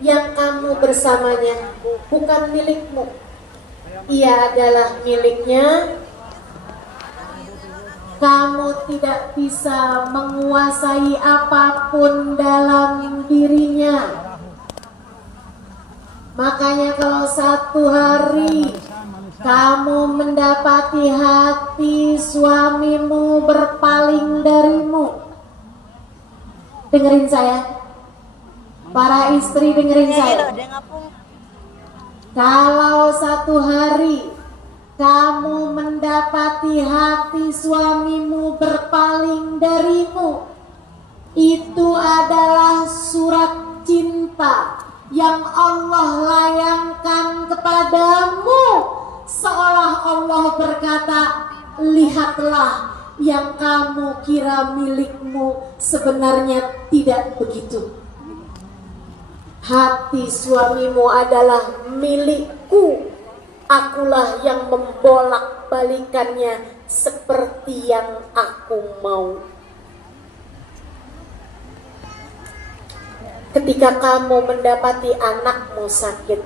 yang kamu bersamanya bukan milikmu. Ia adalah miliknya. Kamu tidak bisa menguasai apapun dalam dirinya. Makanya kalau satu hari kamu mendapati hati suamimu berpaling darimu, dengerin saya, para istri dengerin saya. Kalau satu hari kamu mendapati hati suamimu berpaling darimu, itu adalah surat cinta yang Allah layangkan kepadamu, seolah Allah berkata, lihatlah yang kamu kira milikmu sebenarnya tidak begitu. Hati suamimu adalah milikku. Akulah yang membolak-balikannya seperti yang aku mau. Ketika kamu mendapati anakmu sakit,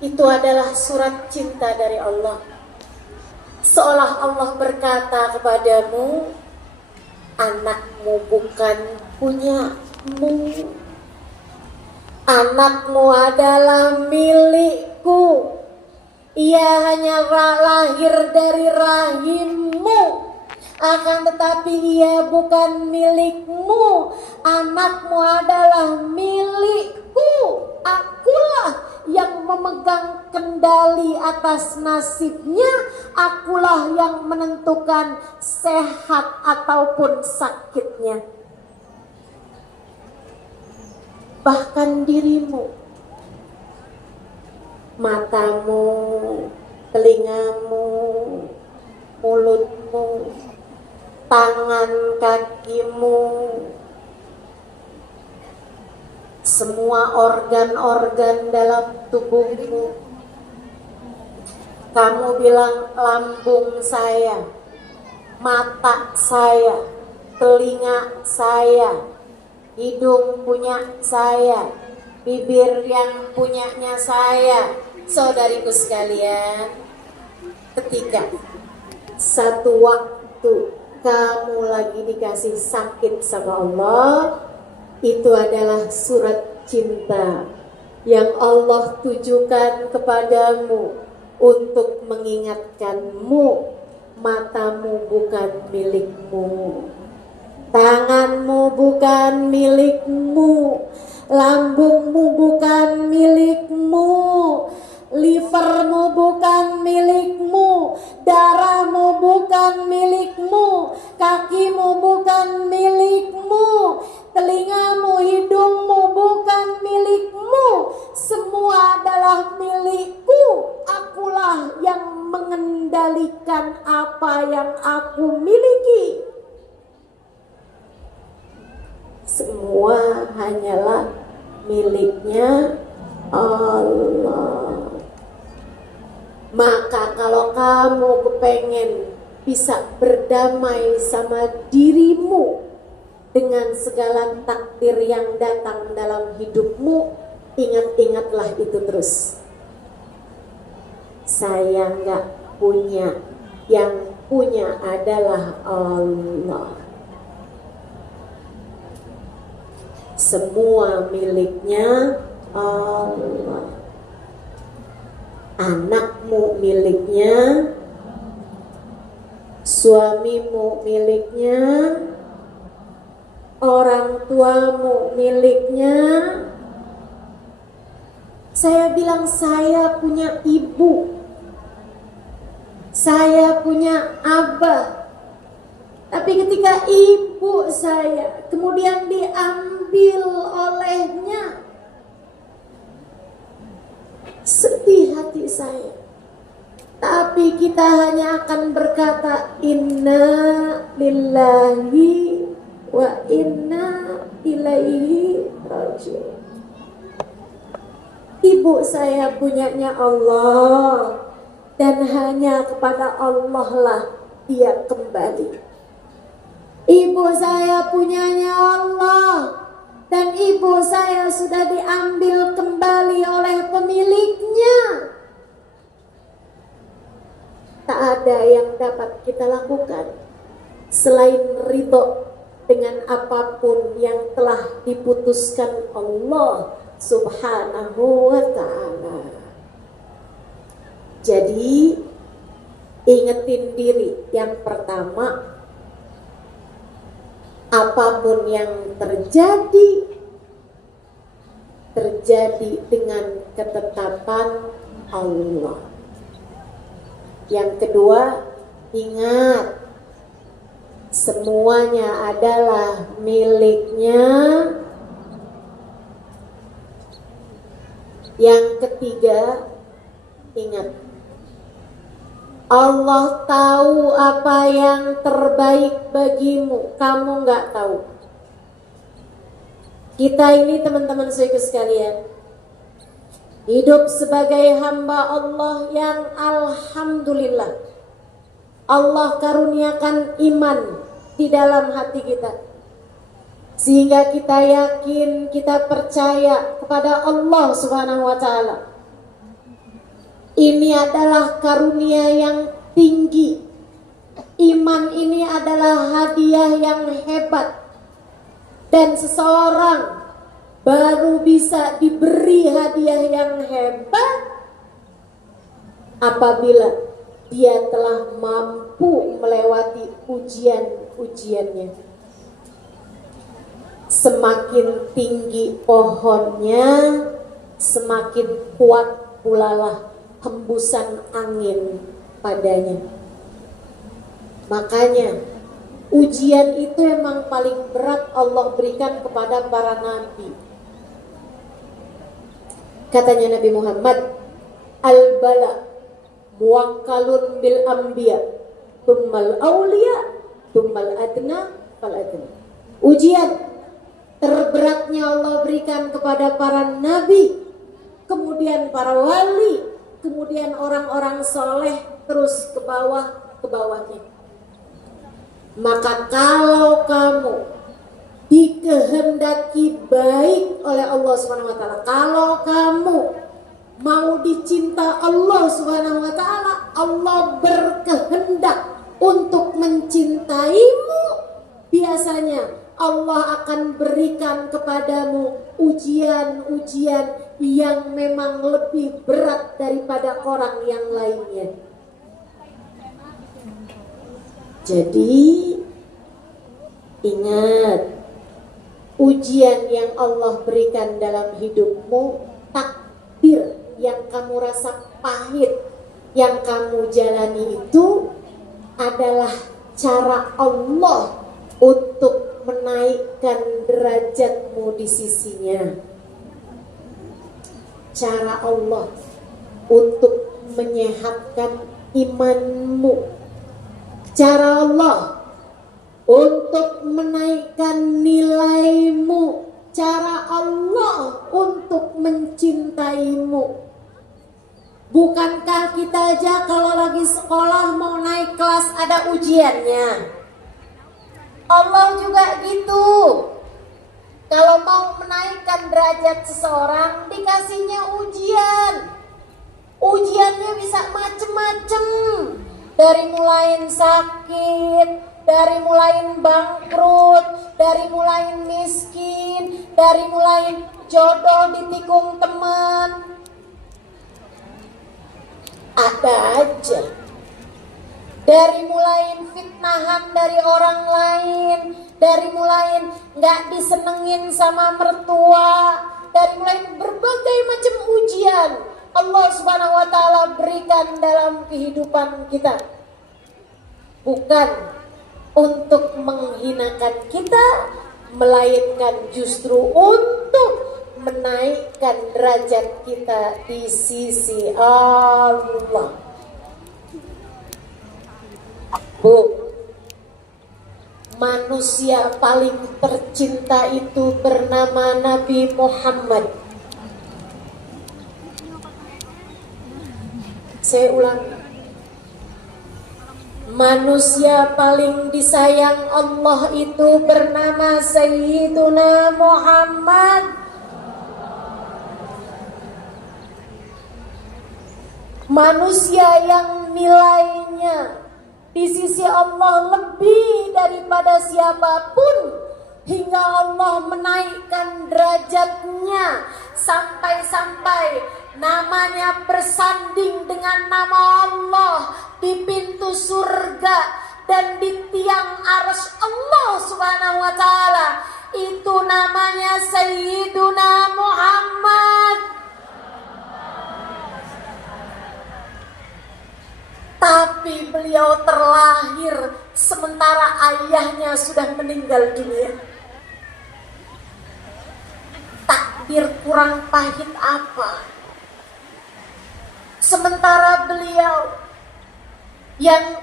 itu adalah surat cinta dari Allah. Seolah Allah berkata kepadamu, anakmu bukan punyamu. Anakmu adalah milikku. Ia hanya lahir dari rahimmu, akan tetapi ia bukan milikmu. Anakmu adalah milikku. Akulah yang memegang kendali atas nasibnya. Akulah yang menentukan sehat ataupun sakitnya. Bahkan dirimu, matamu, telingamu, mulutmu, tangan kakimu, semua organ-organ dalam tubuhmu. Kamu bilang lambung saya, mata saya, telinga saya, hidung punya saya, bibir yang punyanya saya. Saudariku sekalian, ketika satu waktu kamu lagi dikasih sakit sama Allah, itu adalah surat cinta yang Allah tujukan kepadamu untuk mengingatkanmu, matamu bukan milikmu, tanganmu bukan milikmu, lambungmu bukan milikmu, livermu bukan milikmu, darahmu bukan milikmu, kakimu bukan milikmu, telingamu, hidungmu bukan milikmu. Semua adalah milikku. Akulah yang mengendalikan apa yang aku miliki. Semua hanyalah miliknya Allah. Maka kalau kamu kepengen bisa berdamai sama dirimu dengan segala takdir yang datang dalam hidupmu, ingat-ingatlah itu terus. Saya nggak punya, yang punya adalah Allah. Semua miliknya Allah. Anakmu miliknya, suamimu miliknya, orang tuamu miliknya. Saya bilang saya punya ibu, saya punya abah. Tapi ketika ibu saya kemudian diambil olehnya, sedih hati saya. Tapi kita hanya akan berkata inna lillahi wa inna ilaihi raji'un. Ibu saya punyanya Allah, dan hanya kepada Allah lah dia kembali. Ibu saya punyanya Allah, dan ibu saya sudah diambil kembali oleh pemiliknya. Tak ada yang dapat kita lakukan selain ridho dengan apapun yang telah diputuskan Allah Subhanahu wa ta'ala. Jadi ingetin diri yang pertama, apapun yang terjadi dengan ketetapan Allah. Yang kedua, ingat semuanya adalah miliknya. Yang ketiga, ingat Allah tahu apa yang terbaik bagimu, kamu nggak tahu. Kita ini teman-teman sekalian, hidup sebagai hamba Allah yang alhamdulillah Allah karuniakan iman di dalam hati kita, sehingga kita yakin, kita percaya kepada Allah Subhanahu wa ta'ala. Ini adalah karunia yang tinggi. Iman ini adalah hadiah yang hebat, dan seseorang baru bisa diberi hadiah yang hebat apabila dia telah mampu melewati ujian-ujiannya. Semakin tinggi pohonnya, semakin kuat pula lah hembusan angin padanya. Makanya ujian itu emang paling berat Allah berikan kepada para nabi. Katanya Nabi Muhammad, al-bala muwakkalun bil anbiya tsummal awliya tsummal adna fal adna. Ujian terberatnya Allah berikan kepada para nabi, kemudian para wali, kemudian orang-orang soleh, terus ke bawahnya. Maka kalau kamu dikehendaki baik oleh Allah Subhanahu wa ta'ala, kalau kamu mau dicinta Allah Subhanahu wa ta'ala, Allah berkehendak untuk mencintaimu, biasanya Allah akan berikan kepadamu ujian-ujian yang memang lebih berat daripada orang yang lainnya. Jadi ingat, ujian yang Allah berikan dalam hidupmu, takdir yang kamu rasa pahit, yang kamu jalani itu adalah cara Allah untuk menaikkan derajatmu di sisinya. Cara Allah untuk menyehatkan imanmu. Cara Allah untuk menaikkan nilaimu. Cara Allah untuk mencintaimu. Bukankah kita aja kalau lagi sekolah mau naik kelas ada ujiannya? Allah juga gitu. Kalau mau menaikkan derajat seseorang dikasihnya ujian. Ujiannya bisa macem-macem. Dari mulai sakit, dari mulai bangkrut, dari mulai miskin, dari mulai jodoh ditikung teman. Ada aja. Dari mulai fitnahan dari orang lain, dari mulai nggak disenengin sama mertua, dari mulai berbagai macam ujian Allah Subhanahu wa ta'ala berikan dalam kehidupan kita. Bukan untuk menghinakan kita, melainkan justru untuk menaikkan derajat kita di sisi Allah. Bu, manusia paling tercinta itu bernama Nabi Muhammad. Saya ulang, manusia paling disayang Allah itu bernama Sayyiduna Muhammad. Manusia yang nilainya di sisi Allah lebih daripada siapapun, hingga Allah menaikkan derajatnya sampai-sampai namanya bersanding dengan nama Allah di pintu surga dan di tiang arsy Allah Subhanahu wa taala. Itu namanya Sayyiduna Muhammad. Tapi beliau terlahir sementara ayahnya sudah meninggal dunia. Takdir kurang pahit apa? Sementara beliau yang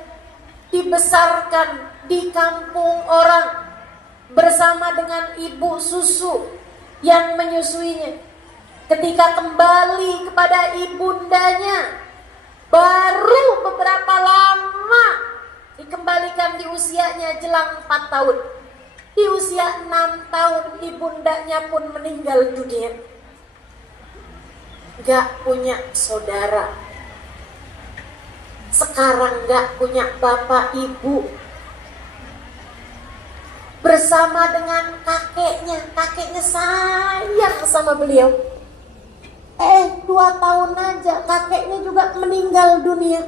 dibesarkan di kampung orang bersama dengan ibu susu yang menyusuinya, ketika kembali kepada ibundanya, baru beberapa lama dikembalikan di usianya jelang 4 tahun. Di usia 6 tahun ibundanya pun meninggal dunia. Gak punya saudara. Sekarang gak punya bapak ibu. Bersama dengan kakeknya sayang sama beliau. 2 tahun aja kakeknya juga meninggal dunia.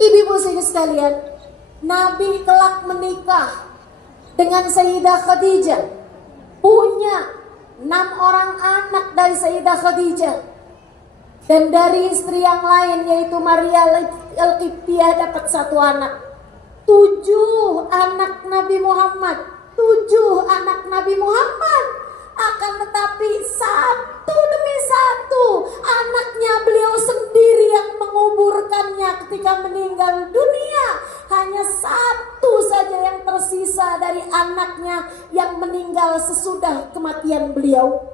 Ibu-ibu sekalian, Nabi kelak menikah dengan Sayyidah Khadijah, punya 6 orang anak dari Sayyidah Khadijah, dan dari istri yang lain yaitu Maria Al-Qibtiyah dapat 1 anak. 7 anak Nabi Muhammad, 7 anak Nabi Muhammad. Akan tetapi satu demi satu anaknya beliau sendiri yang menguburkannya ketika meninggal dunia. Hanya 1 saja yang tersisa dari anaknya yang meninggal sesudah kematian beliau.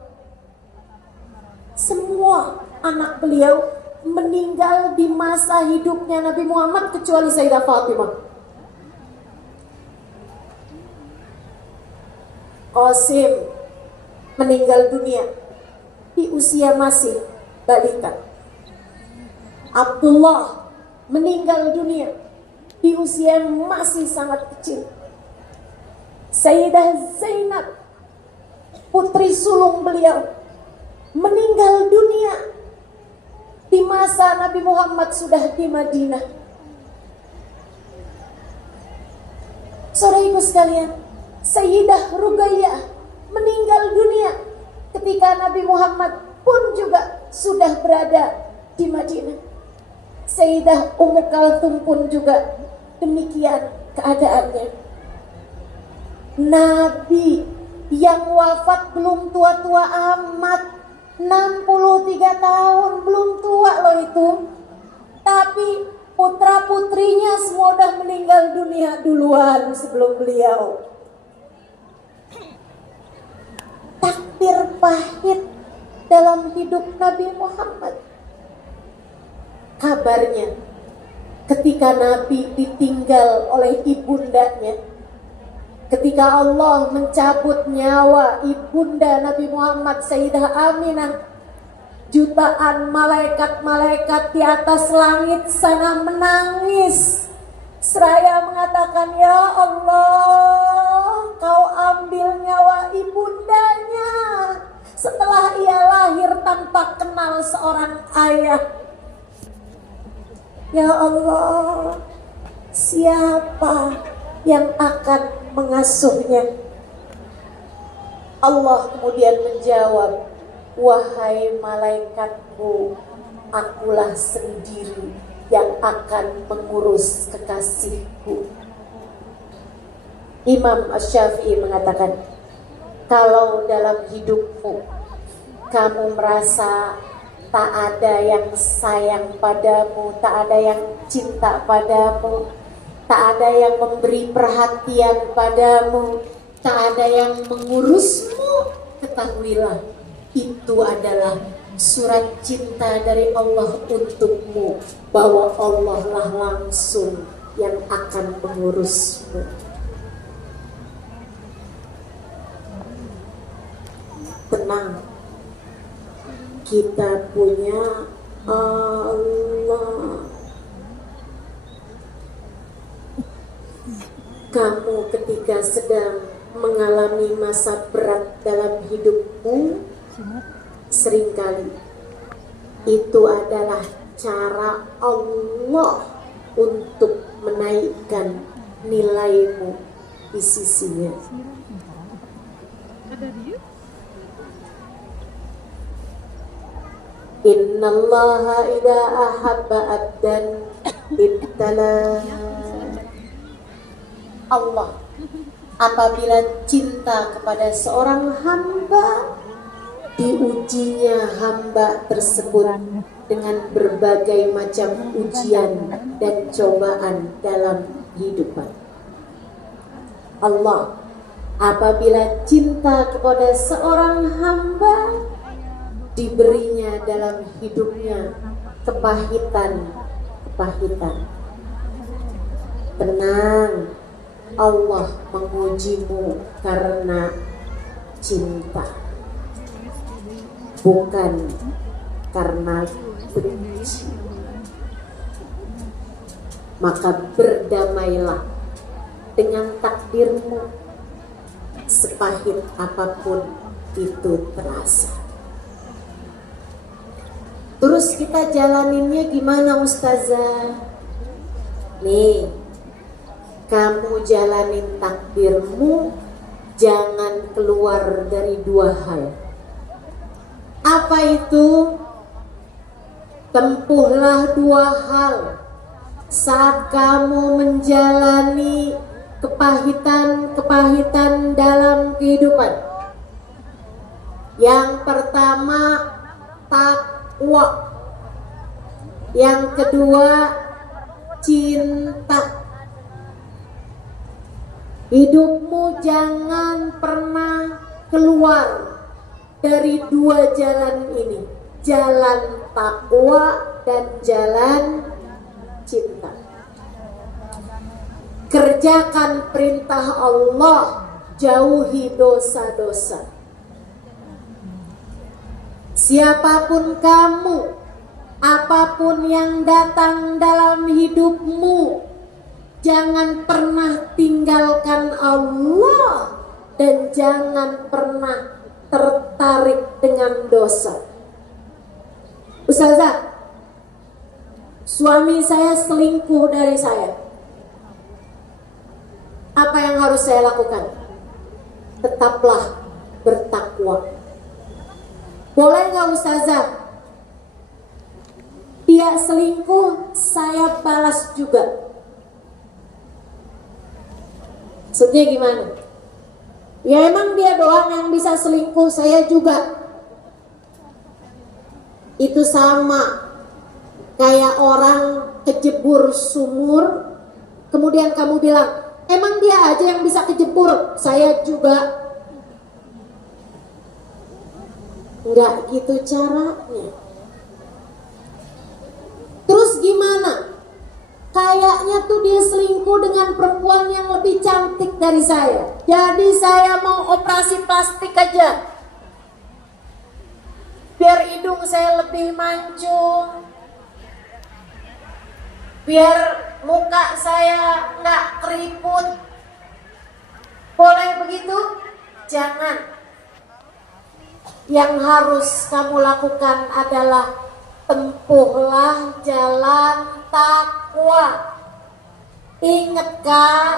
Semua anak beliau meninggal di masa hidupnya Nabi Muhammad kecuali Sayyidah Fatimah. Qasim meninggal dunia di usia masih balita. Abdullah meninggal dunia di usia yang masih sangat kecil. Sayyidah Zainab, putri sulung beliau, meninggal dunia di masa Nabi Muhammad sudah di Madinah. Saudara ibu sekalian, Sayyidah Ruqayyah meninggal dunia ketika Nabi Muhammad pun juga sudah berada di Madinah. Sayyidah Ummu Kalthum pun juga demikian keadaannya. Nabi yang wafat belum tua-tua amat, 63 tahun, belum tua loh itu. Tapi putra-putrinya semua sudah meninggal dunia duluan sebelum beliau. Takdir pahit dalam hidup Nabi Muhammad. Kabarnya ketika Nabi ditinggal oleh ibundanya, ketika Allah mencabut nyawa ibunda Nabi Muhammad Sayyidah Aminah, jutaan malaikat-malaikat di atas langit sana menangis seraya mengatakan, "Ya Allah, Kau ambil nyawa ibundanya setelah ia lahir tanpa kenal seorang ayah. Ya Allah, siapa yang akan mengasuhnya?" Allah kemudian menjawab, "Wahai malaikatku, akulah sendiri yang akan mengurus kekasihku." Imam Asy-Syafi'i mengatakan, kalau dalam hidupmu kamu merasa tak ada yang sayang padamu, tak ada yang cinta padamu, tak ada yang memberi perhatian padamu, tak ada yang mengurusmu, ketahuilah itu adalah surat cinta dari Allah untukmu, bahwa Allah lah langsung yang akan mengurusmu. Tenang, kita punya Allah. Kamu ketika sedang mengalami masa berat dalam hidupmu, seringkali itu adalah cara Allah untuk menaikkan nilaimu di sisinya. Innallaha idza ahabba abdan ibtala. Allah apabila cinta kepada seorang hamba, diujinya hamba tersebut dengan berbagai macam ujian dan cobaan dalam kehidupan. Allah apabila cinta kepada seorang hamba, diberinya dalam hidupnya kepahitan. Tenang, Allah mengujimu karena cinta, bukan karena benci. Maka berdamailah dengan takdirmu, sepahit apapun itu terasa. Terus kita jalaninnya gimana, Ustazah? Nih, kamu jalanin takdirmu, jangan keluar dari dua hal. Apa itu? Tempuhlah dua hal saat kamu menjalani kepahitan dalam kehidupan. Yang pertama, takwa. Yang kedua, cinta. Hidupmu jangan pernah keluar dari dua jalan ini, jalan takwa dan jalan cinta. Kerjakan perintah Allah, jauhi dosa-dosa. Siapapun kamu, apapun yang datang dalam hidupmu, jangan pernah tinggalkan Allah dan jangan pernah tertarik dengan dosa. Ustazah, suami saya selingkuh dari saya. Apa yang harus saya lakukan? Tetaplah bertakwa. Boleh nggak Ustazah? Dia selingkuh, saya balas juga. Maksudnya gimana? Ya emang dia doang yang bisa selingkuh, saya juga. Itu sama kayak orang kejebur sumur, kemudian kamu bilang, emang dia aja yang bisa kejebur, saya juga. Enggak gitu caranya. Terus gimana? Kayaknya tuh dia selingkuh dengan perempuan yang lebih cantik dari saya. Jadi saya mau operasi plastik aja, biar hidung saya lebih mancung, biar muka saya nggak keriput. Boleh begitu? Jangan. Yang harus kamu lakukan adalah tempuhlah jalan takwa. Ingat Kak,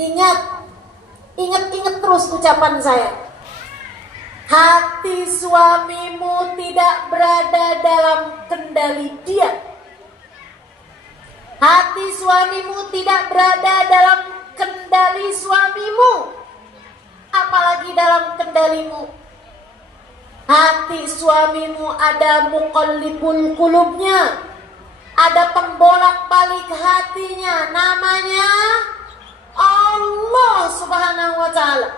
ingat terus ucapan saya. Hati suamimu tidak berada dalam kendali dia. Hati suamimu tidak berada dalam kendali suamimu, apalagi dalam kendalimu. Hati suamimu ada muqallibul qulubnya, ada pembolak-balik hatinya, namanya Allah Subhanahu wa Ta'ala.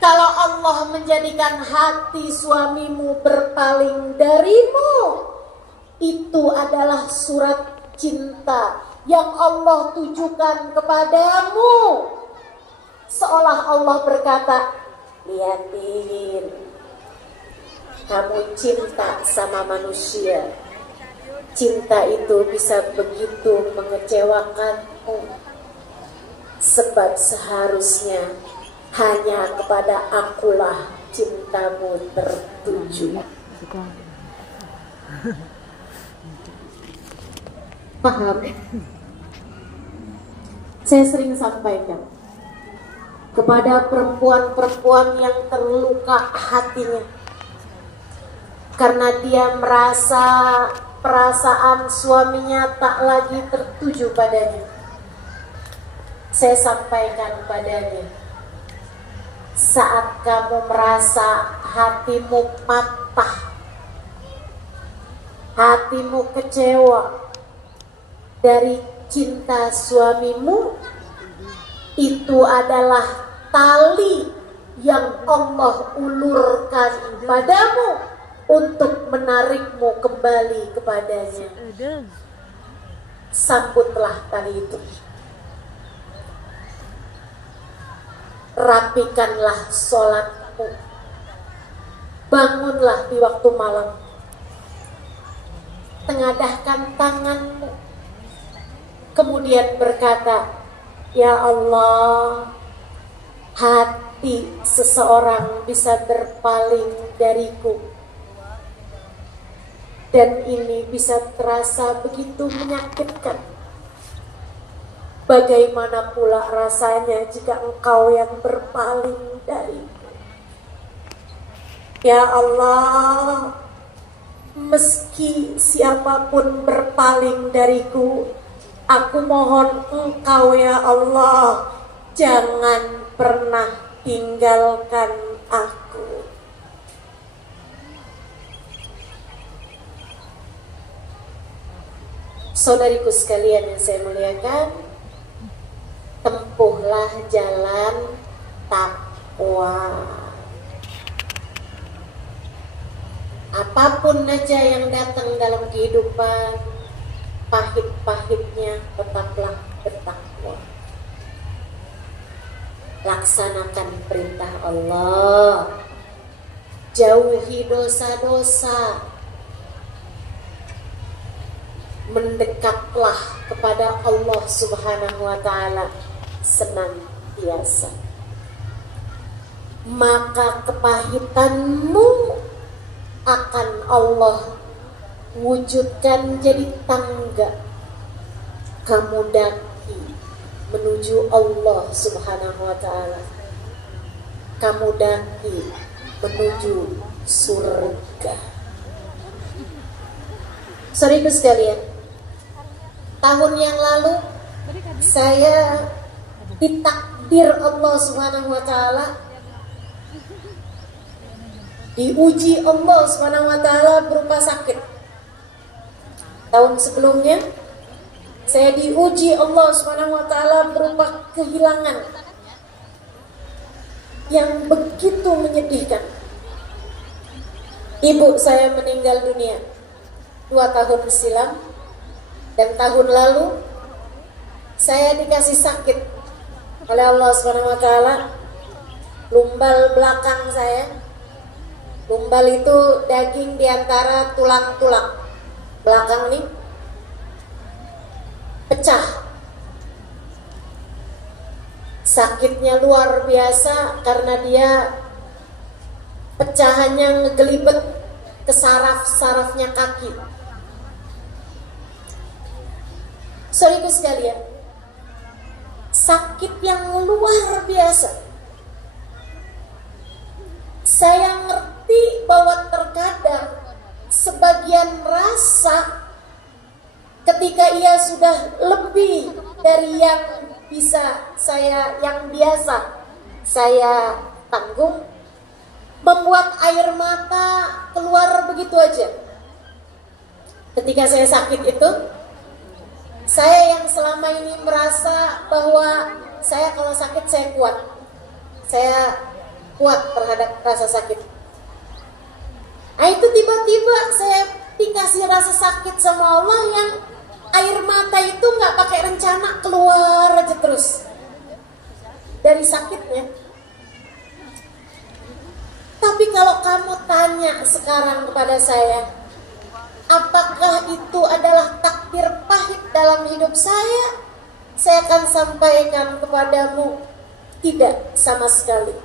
Kalau Allah menjadikan hati suamimu berpaling darimu, itu adalah surat cinta yang Allah tujukan kepadamu. Seolah Allah berkata, lihatin, kamu cinta sama manusia. Cinta itu bisa begitu mengecewakanmu, sebab seharusnya hanya kepada akulah cintamu tertuju. Paham? Saya sering sampaikan kepada perempuan-perempuan yang terluka hatinya karena dia merasa perasaan suaminya tak lagi tertuju padanya. Saya sampaikan padanya, saat kamu merasa hatimu patah, hatimu kecewa dari cinta suamimu, itu adalah tali yang Allah ulurkan padamu untuk menarikmu kembali kepadanya. Sambutlah tali itu. Rapikanlah sholatmu, bangunlah di waktu malam, tengadahkan tanganmu, kemudian berkata, ya Allah, hati seseorang bisa berpaling dariku, dan ini bisa terasa begitu menyakitkan. Bagaimana pula rasanya jika engkau yang berpaling dariku? Ya Allah, meski siapapun berpaling dariku, aku mohon engkau ya Allah, jangan pernah tinggalkan aku. Saudariku sekalian yang saya muliakan, tempuhlah jalan takwa. Apapun aja yang datang dalam kehidupan, pahit-pahitnya tetaplah bertakwa. Laksanakan perintah Allah, jauhi dosa-dosa, mendekatlah kepada Allah Subhanahu wa Ta'ala senantiasa. Maka kepahitanmu akan Allah wujudkan jadi tangga kamu daki menuju Allah Subhanahu wa Ta'ala. Kamu daki menuju surga. Saudaraku sekalian, tahun yang lalu saya ditakdir Allah Subhanahu wa Ta'ala, diuji Allah Subhanahu wa Ta'ala berupa sakit. Tahun sebelumnya saya diuji Allah Subhanahu wa Ta'ala berupa kehilangan yang begitu menyedihkan. Ibu saya meninggal dunia 2 tahun silam, dan tahun lalu saya dikasih sakit oleh Allah Subhanahu wa Ta'ala. Lumbal belakang saya, lumbal itu daging di antara tulang-tulang belakang ini, pecah. Sakitnya luar biasa karena dia pecahannya ngegelibet ke saraf-sarafnya kaki. Saudaraku sekalian, sakit yang luar biasa. Saya ngerti bahwa terkadang sebagian rasa ketika ia sudah lebih dari yang biasa saya tanggung, membuat air mata keluar begitu aja. Ketika saya sakit itu, saya yang selama ini merasa bahwa saya kalau sakit saya kuat. Saya kuat terhadap rasa sakit. Nah itu tiba-tiba saya dikasih rasa sakit sama Allah yang air mata itu nggak pakai rencana, keluar aja terus dari sakitnya. Tapi kalau kamu tanya sekarang kepada saya, apakah itu adalah takdir pahit dalam hidup saya akan sampaikan kepadamu, tidak sama sekali.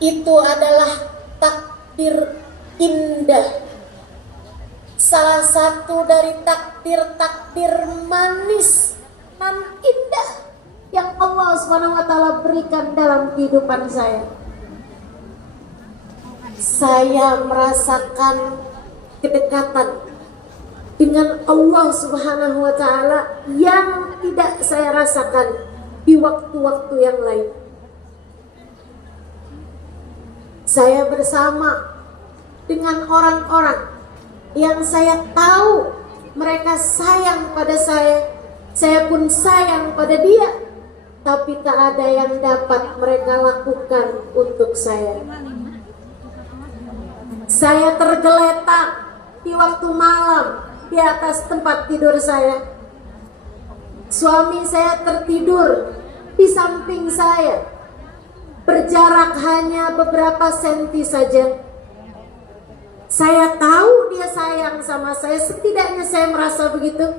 Itu adalah takdir indah. Salah satu dari takdir-takdir manis dan indah yang Allah SWT berikan dalam kehidupan saya. Saya merasakan kedekatan dengan Allah Subhanahu wa Ta'ala yang tidak saya rasakan di waktu-waktu yang lain. Saya bersama dengan orang-orang yang saya tahu mereka sayang pada saya pun sayang pada dia, tapi tak ada yang dapat mereka lakukan untuk saya. Saya tergeletak di waktu malam di atas tempat tidur saya. Suami saya tertidur di samping saya, berjarak hanya beberapa senti saja. Saya tahu dia sayang sama saya, setidaknya saya merasa begitu.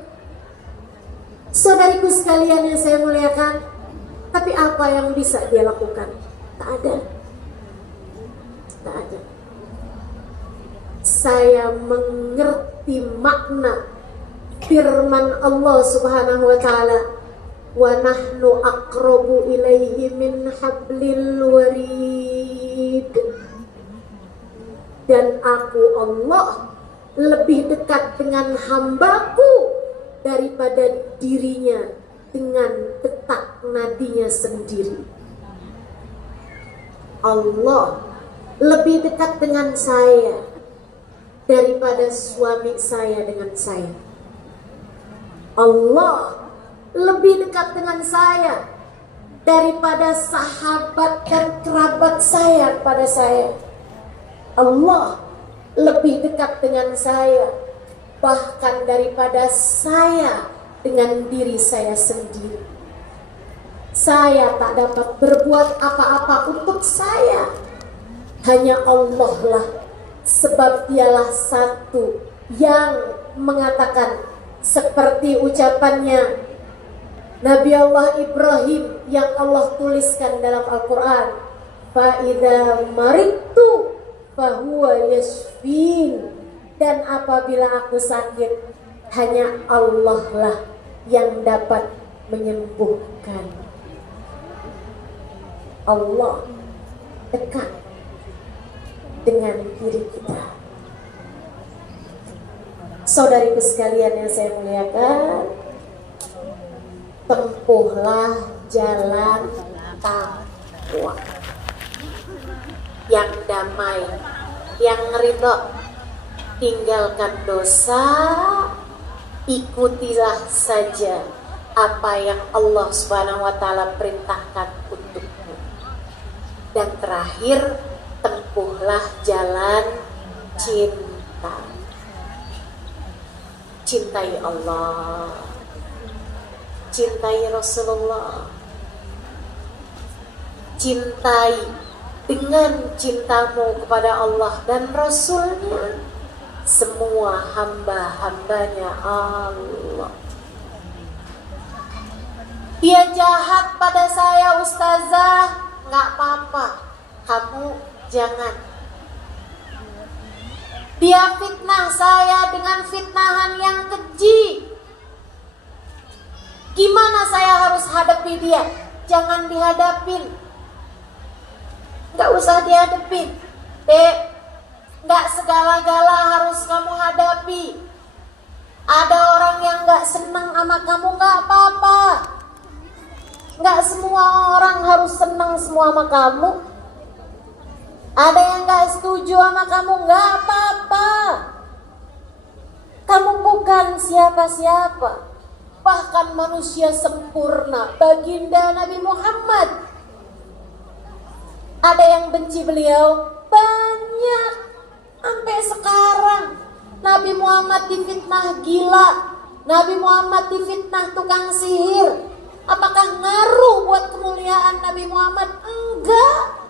Saudariku sekalian yang saya muliakan, tapi apa yang bisa dia lakukan? Tak ada. Tak ada. Saya mengerti makna firman Allah Subhanahu wa Ta'ala, wa nahnu aqrabu ilaihi min hablil warid. Dan aku Allah lebih dekat dengan hambaku daripada dirinya dengan detak nadinya sendiri. Allah lebih dekat dengan saya daripada suami saya dengan saya. Allah lebih dekat dengan saya daripada sahabat dan kerabat saya pada saya. Allah lebih dekat dengan saya bahkan daripada saya dengan diri saya sendiri. Saya tak dapat berbuat apa-apa untuk saya. Hanya Allah lah, sebab dialah satu yang mengatakan seperti ucapannya Nabi Allah Ibrahim yang Allah tuliskan dalam Al-Quran, fa idza maridtu fahuwa yashfin. Dan apabila aku sakit, hanya Allah lah yang dapat menyembuhkan. Allah dekat dengan diri kita. Saudariku sekalian yang saya muliakan, tempuhlah jalan takwa yang damai, yang ridho. Tinggalkan dosa, ikutilah saja apa yang Allah Subhanahu wa Ta'ala perintahkan untukmu. Dan terakhir, tempuhlah jalan cinta. Cintai Allah, cintai Rasulullah, cintai dengan cintamu kepada Allah dan Rasulnya semua hamba-hambanya Allah. Dia jahat pada saya ustazah, nggak apa-apa, kamu jangan. Dia fitnah saya dengan fitnahan yang keji, gimana saya harus hadapi dia? Jangan dihadapin, nggak usah dihadapin. Nggak segala-gala harus kamu hadapi. Ada orang yang nggak senang sama kamu, nggak apa-apa. Nggak semua orang harus senang semua sama kamu. Ada yang nggak setuju sama kamu, nggak apa-apa. Kamu bukan siapa-siapa, bahkan manusia sempurna, baginda Nabi Muhammad. Ada yang benci beliau? Banyak. Sampai sekarang Nabi Muhammad difitnah gila, Nabi Muhammad difitnah tukang sihir. Apakah ngaruh buat kemuliaan Nabi Muhammad? Enggak.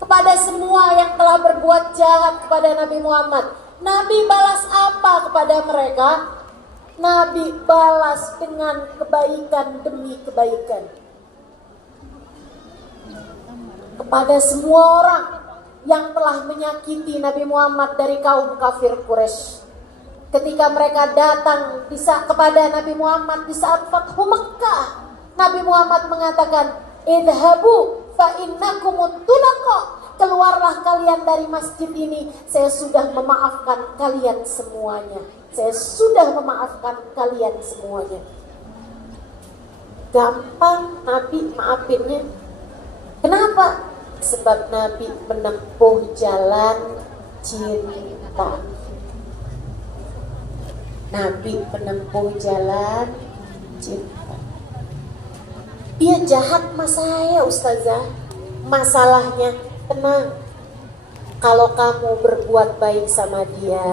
Kepada semua yang telah berbuat jahat kepada Nabi Muhammad, Nabi balas apa kepada mereka? Nabi balas dengan kebaikan demi kebaikan. Kepada semua orang yang telah menyakiti Nabi Muhammad dari kaum kafir Quraisy, ketika mereka datang kepada Nabi Muhammad di saat Fathu Makkah, Nabi Muhammad mengatakan, idhabu fa innakumut tulaqa. Keluarlah kalian dari masjid ini, saya sudah memaafkan kalian semuanya. Saya sudah memaafkan kalian semuanya. Gampang Nabi maafinnya. Kenapa? Sebab Nabi menempuh jalan cinta. Nabi menempuh jalan cinta. Dia jahat sama saya, Ustazah. Masalahnya, tenang. Kalau kamu berbuat baik sama dia,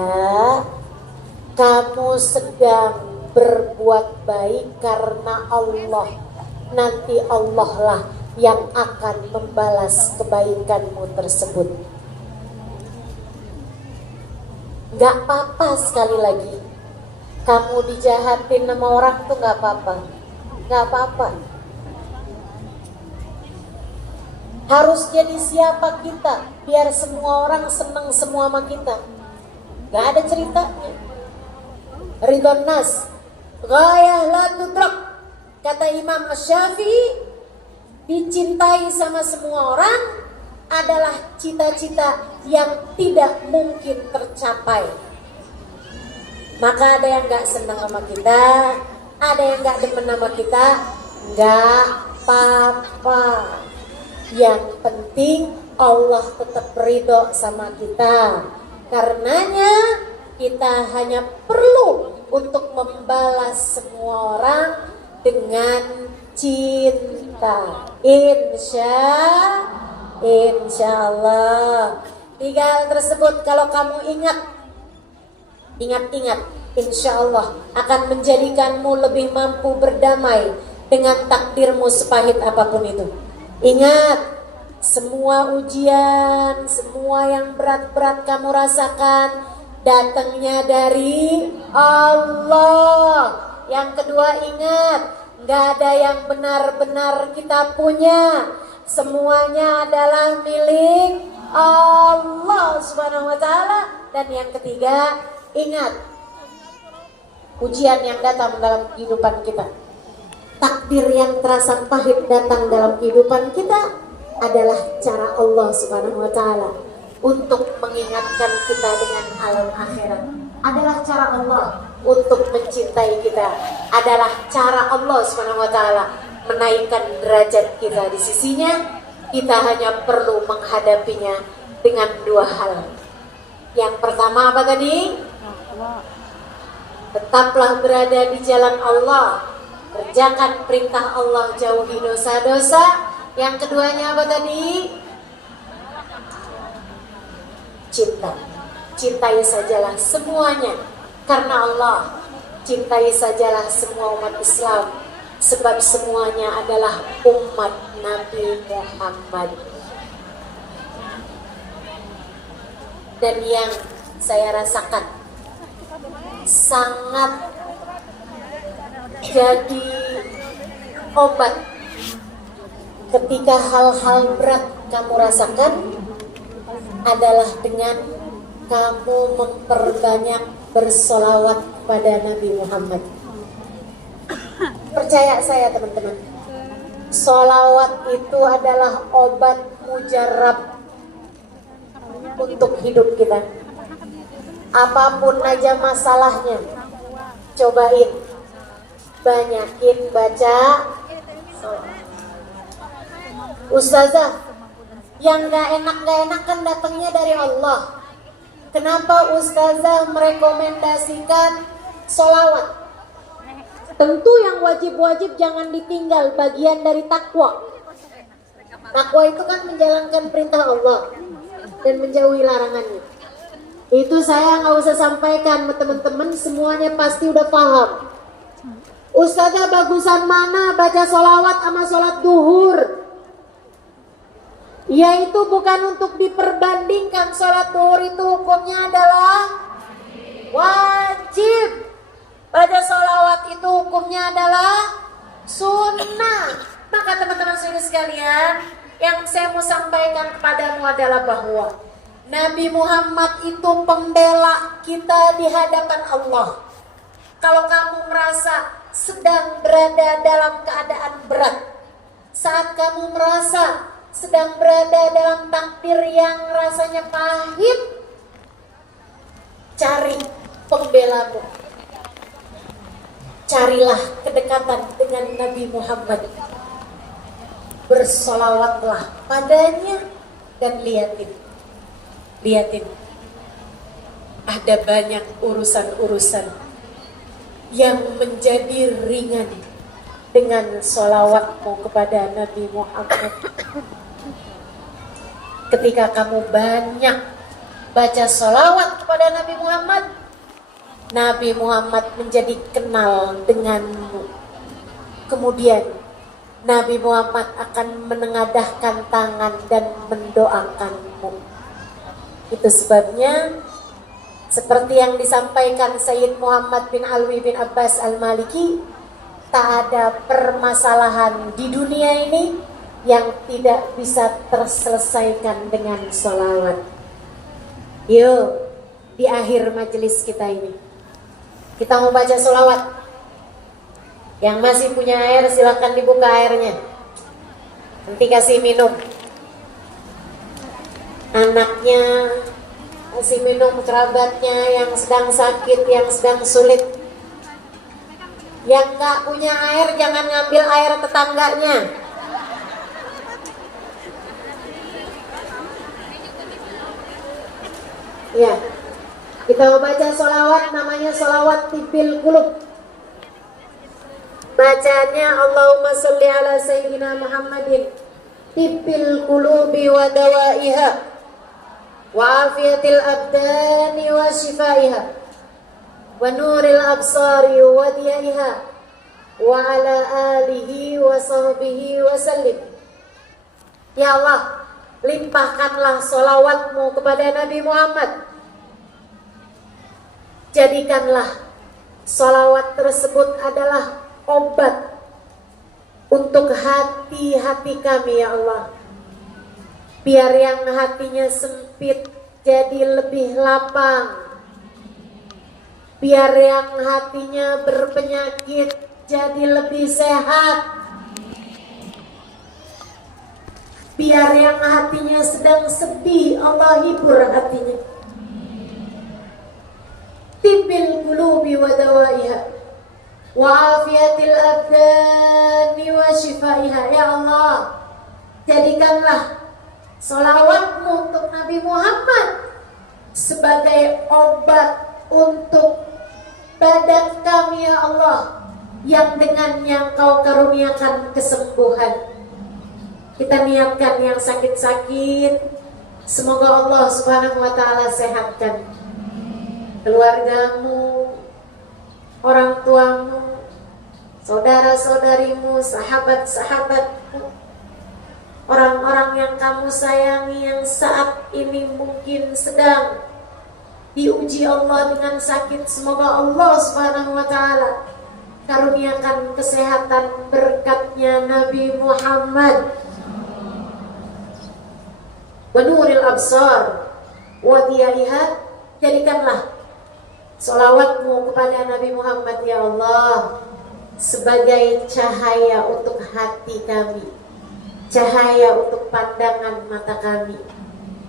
kamu sedang berbuat baik karena Allah. Nanti Allah lah yang akan membalas kebaikanmu tersebut. Gak apa-apa, sekali lagi, kamu dijahatin sama orang tuh gak apa-apa. Gak apa-apa. Harus jadi siapa kita biar semua orang senang semua sama kita? Gak ada ceritanya. Ridwan nas ghayah la tudrak, kata Imam Asy-Syafi'i. Dicintai sama semua orang adalah cita-cita yang tidak mungkin tercapai. Maka ada yang gak senang sama kita, ada yang gak demen sama kita, gak apa-apa. Yang penting Allah tetap ridho sama kita. Karenanya kita hanya perlu untuk membalas semua orang dengan cinta. Insya Allah. 3 hal tersebut kalau kamu ingat, insya Allah akan menjadikanmu lebih mampu berdamai dengan takdirmu sepahit apapun itu. Ingat, semua ujian, semua yang berat-berat kamu rasakan datangnya dari Allah. Yang kedua, ingat, gak ada yang benar-benar kita punya. Semuanya adalah milik Allah Subhanahu wa ta'ala. Dan yang ketiga, ingat, ujian yang datang dalam kehidupan kita, takdir yang terasa pahit datang dalam kehidupan kita adalah cara Allah Subhanahu wa ta'ala untuk mengingatkan kita dengan alam akhirat. Adalah cara Allah untuk mencintai kita. Adalah cara Allah Subhanahu wa ta'ala menaikkan derajat kita di sisinya. Kita hanya perlu menghadapinya dengan 2 hal. Yang pertama apa tadi? Tetaplah berada di jalan Allah, kerjakan perintah Allah, jauhi dosa-dosa. Yang keduanya apa tadi? Cinta. Cintai sajalah semuanya karena Allah. Cintai sajalah semua umat Islam, sebab semuanya adalah umat Nabi Muhammad. Dan yang saya rasakan sangat jadi obat ketika hal-hal berat kamu rasakan adalah dengan kamu memperbanyak bersolawat kepada Nabi Muhammad. Percaya saya teman-teman, solawat itu adalah obat mujarab untuk hidup kita. Apapun aja masalahnya, cobain, banyakin baca solawat. Ustazah, yang gak enak kan datangnya dari Allah. Kenapa Ustazah merekomendasikan sholawat? Tentu yang wajib-wajib jangan ditinggal, bagian dari takwa. Takwa itu kan menjalankan perintah Allah dan menjauhi larangannya. Itu saya nggak usah sampaikan, teman-teman semuanya pasti udah paham. Ustazah bagusan mana baca sholawat sama sholat duhur? Yaitu bukan untuk diperbandingkan. Sholat duhur itu hukumnya adalah wajib. Baca sholawat itu hukumnya adalah sunnah. Maka teman-teman saudara sekalian, yang saya mau sampaikan kepadamu adalah bahwa Nabi Muhammad itu pembela kita di hadapan Allah. Kalau kamu merasa sedang berada dalam keadaan berat, saat kamu merasa sedang berada dalam takdir yang rasanya pahit, cari pembelamu. Carilah kedekatan dengan Nabi Muhammad. Bersolawatlah padanya dan liatin. Ada banyak urusan-urusan yang menjadi ringan dengan solawatmu kepada Nabi Muhammad. Ketika kamu banyak baca solawat kepada Nabi Muhammad, Nabi Muhammad menjadi kenal denganmu. Kemudian Nabi Muhammad akan menengadahkan tangan dan mendoakanmu. Itu sebabnya seperti yang disampaikan Sayyid Muhammad bin Alwi bin Abbas Al-Maliki, tak ada permasalahan di dunia ini yang tidak bisa terselesaikan dengan sholawat. Yuk, di akhir majelis kita ini kita mau baca sholawat. Yang masih punya air silakan dibuka airnya. Nanti kasih minum. Anaknya kasih minum, kerabatnya yang sedang sakit, yang sedang sulit. Yang gak punya air jangan ngambil air tetangganya. Ya, kita mau baca sholawat, namanya sholawat Tibbil Qulub. Bacanya Allahumma sholli ala Sayyidina Muhammadin Tibbil Qulubi wa dawaiha wa afiyatil abdani wa shifaiha wa nuril absari wa diyaiha wa ala alihi wa sahbihi wa sallim. Ya Allah, limpahkanlah sholawatmu kepada Nabi Muhammad. Jadikanlah sholawat tersebut adalah obat untuk hati-hati kami ya Allah. Biar yang hatinya sempit jadi lebih lapang. Biar yang hatinya berpenyakit jadi lebih sehat. Biar yang hatinya sedang sedih, Allah hibur hatinya. Tibbil qulubi wa dawaiha wa afiyatil abdani wa shifaiha. Ya Allah, jadikanlah sholawatmu untuk Nabi Muhammad sebagai obat untuk badan kami ya Allah, yang dengannya Engkau karuniakan kesembuhan. Kita niatkan yang sakit-sakit, semoga Allah Subhanahu wa ta'ala sehatkan keluargamu, orang tuamu, saudara-saudarimu, sahabat-sahabatmu, orang-orang yang kamu sayangi yang saat ini mungkin sedang diuji Allah dengan sakit. Semoga Allah Subhanahu wa ta'ala karuniakan kesehatan berkatnya Nabi Muhammad. Wa nuril absar wa diyaiha, jadikanlah sholawatmu kepada Nabi Muhammad ya Allah sebagai cahaya untuk hati kami, cahaya untuk pandangan mata kami,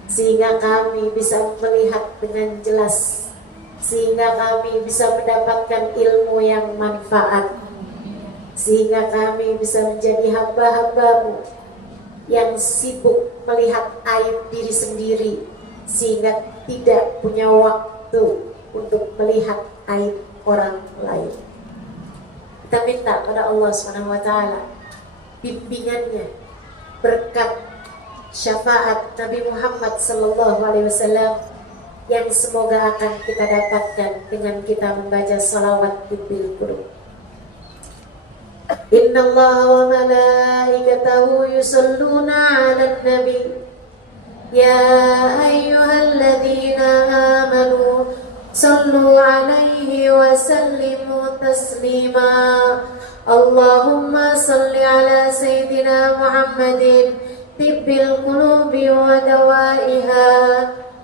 sehingga kami bisa melihat dengan jelas, sehingga kami bisa mendapatkan ilmu yang manfaat, sehingga kami bisa menjadi hamba-hambamu yang sibuk melihat aib diri sendiri, sehingga tidak punya waktu untuk melihat aib orang lain. Kita minta pada Allah Subhanahu wa taala bimbingannya, berkat syafaat Nabi Muhammad sallallahu alaihi wasallam yang semoga akan kita dapatkan dengan kita membaca salawat bil qulub. Innallaha wa malaikatahu yusalluna 'alan nabi ya ayyuhalladzina amanu sallu 'alaihi wa sallimu taslima. Allahumma salli 'ala sayyidina Muhammadin tibbil qulubi wa dawaiha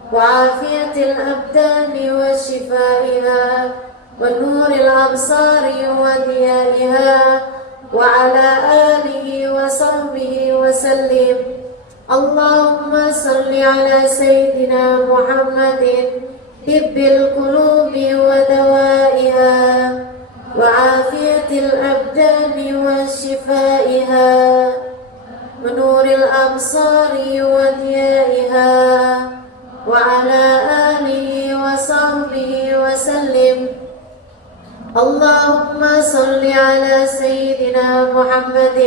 وعافية الأبدان وشفائها ونور الأبصار وضيائها وعلى آله وصحبه وسلم. اللهم صل على سيدنا محمد طب القلوب ودوائها وعافية الأبدان وشفائها ونور الأبصار وضيائها وعلى آله وصحبه وسلم. اللهم صل على سيدنا محمد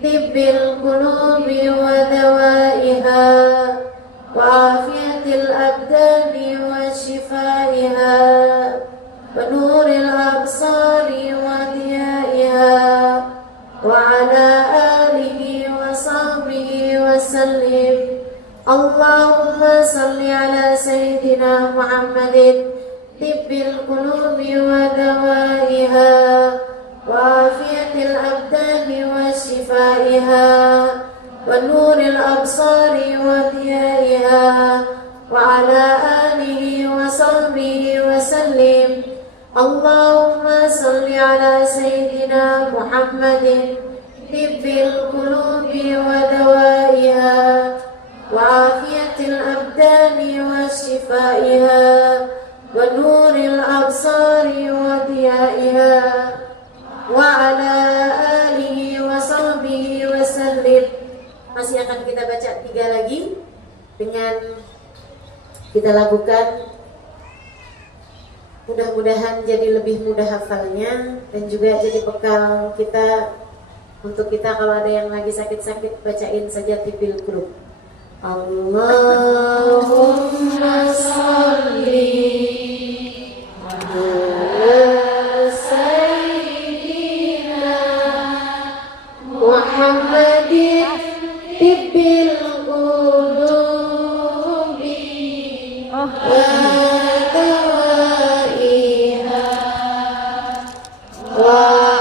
طب القلوب ودوائها وعافية الأبدان وشفائها ونور الأبصار وضيائها وعلى آله وصحبه وسلم. اللهم صل على سيدنا محمد طب القلوب ودوائها وعافية الأبدان وشفائها ونور الأبصار وضيائها وعلى آله وصحبه وسلم. اللهم صل على سيدنا محمد طب القلوب ودوائها وعافية الأبدان وشفائها ونور الأبصار وضيائها وعلى آله وصحبه وسلم. Masih akan kita baca 3 lagi dengan kita lakukan. Mudah-mudahan jadi lebih mudah hafalnya dan juga jadi bekal kita untuk kita kalau ada yang lagi sakit-sakit bacain saja Tibil Qulub. Allahumma sholli ala sayyidina Muhammadin tibbil qulubi wa dawaiha wa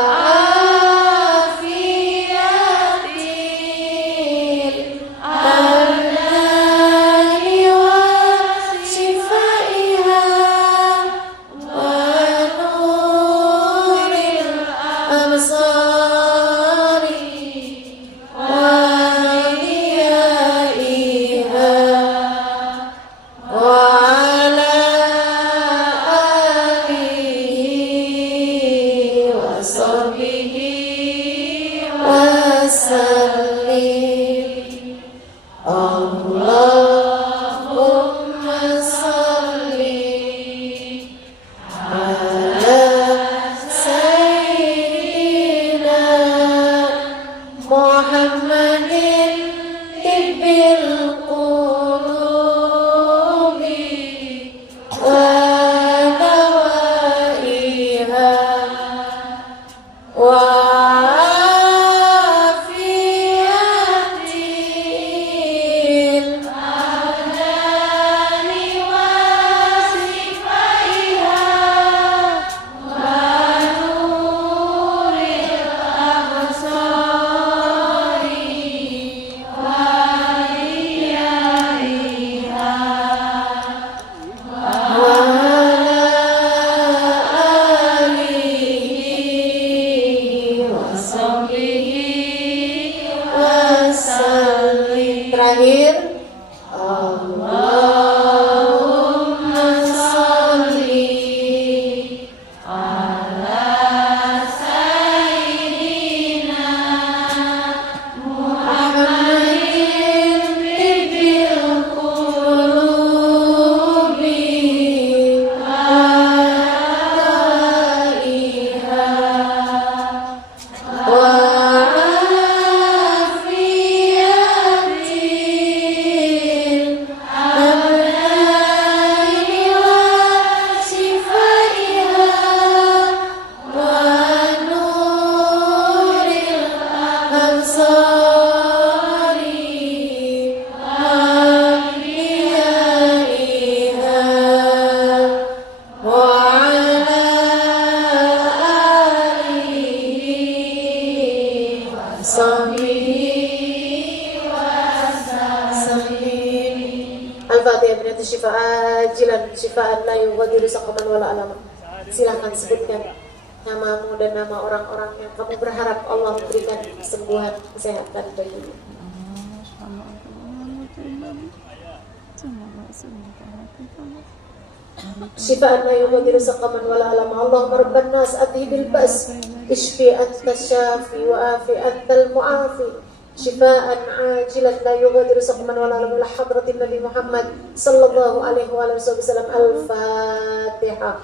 Al-Fatihah bin syifaa ajilan syifaan la yughadiru saqaman wala alama. Silahkan sebutkan namamu dan nama orang-orang yang kamu berharap Allah memberikan kesembuhan, kesehatan bagimu. Syifaan la yughadiru saqaman wala alama. Allahumma rabban nas adhibil bas ishfi anta syafi wa afi antal mu'afi. Syifaan ajilan la yughadiru saqaman wala alama. Ila hadratin Nabi Muhammad sallallahu alaihi wasallam. Al-Fatihah.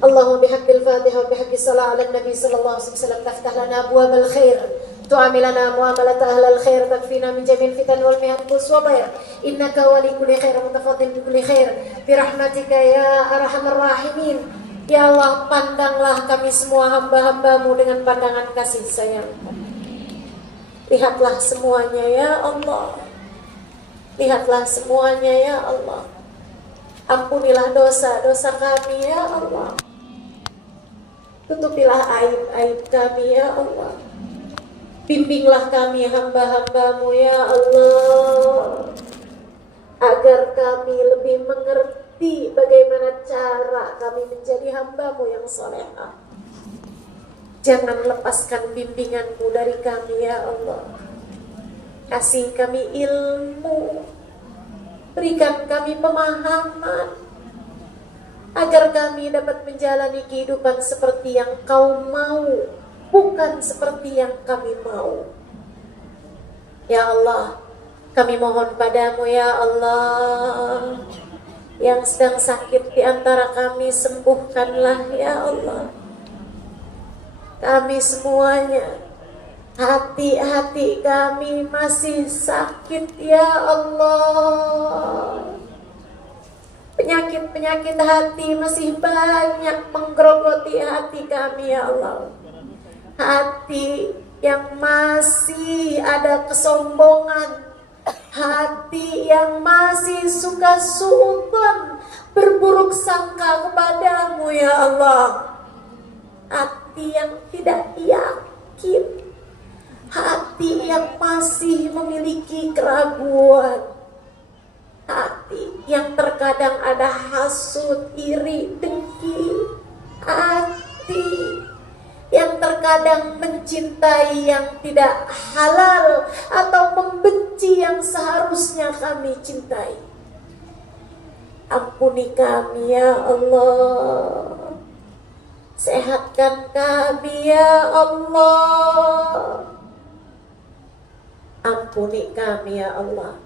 Allahumma bihaqqil Fatihah wa bihaqqis salat ala Nabi sallallahu alaihi wasallam taftah lana abwabal khair tu'amilana muamalat ahlal khair takfina min jami'il fitan wal mihan waswabair innaka wali kulli khair mutafaddil bi kulli khair bi rahmatika ya arhamar rahimin. Ya Allah, pandanglah kami semua hamba-hambamu dengan pandangan kasih sayang. Lihatlah semuanya ya Allah. Lihatlah semuanya ya Allah. Ampunilah dosa-dosa kami ya Allah. Tutupilah aib-aib kami ya Allah. Bimbinglah kami hamba-hambamu ya Allah, agar kami lebih mengerti bagaimana cara kami menjadi hambamu yang salehah. Jangan lepaskan bimbinganmu dari kami ya Allah. Kasih kami ilmu, berikan kami pemahaman, agar kami dapat menjalani kehidupan seperti yang Kau mau, bukan seperti yang kami mau. Ya Allah, kami mohon padamu ya Allah, yang sedang sakit di antara kami sembuhkanlah ya Allah. Kami semuanya, hati-hati kami masih sakit ya Allah. Penyakit-penyakit hati masih banyak menggerogoti hati kami ya Allah. Hati yang masih ada kesombongan, hati yang masih suka suudzon, berburuk sangka kepadamu ya Allah. Hati yang tidak yakin, hati yang masih memiliki keraguan, hati yang terkadang ada hasut, iri, dengki, hati yang terkadang mencintai yang tidak halal atau membenci yang seharusnya kami cintai. Ampuni kami ya Allah. Sehatkan kami ya Allah. Ampuni kami ya Allah.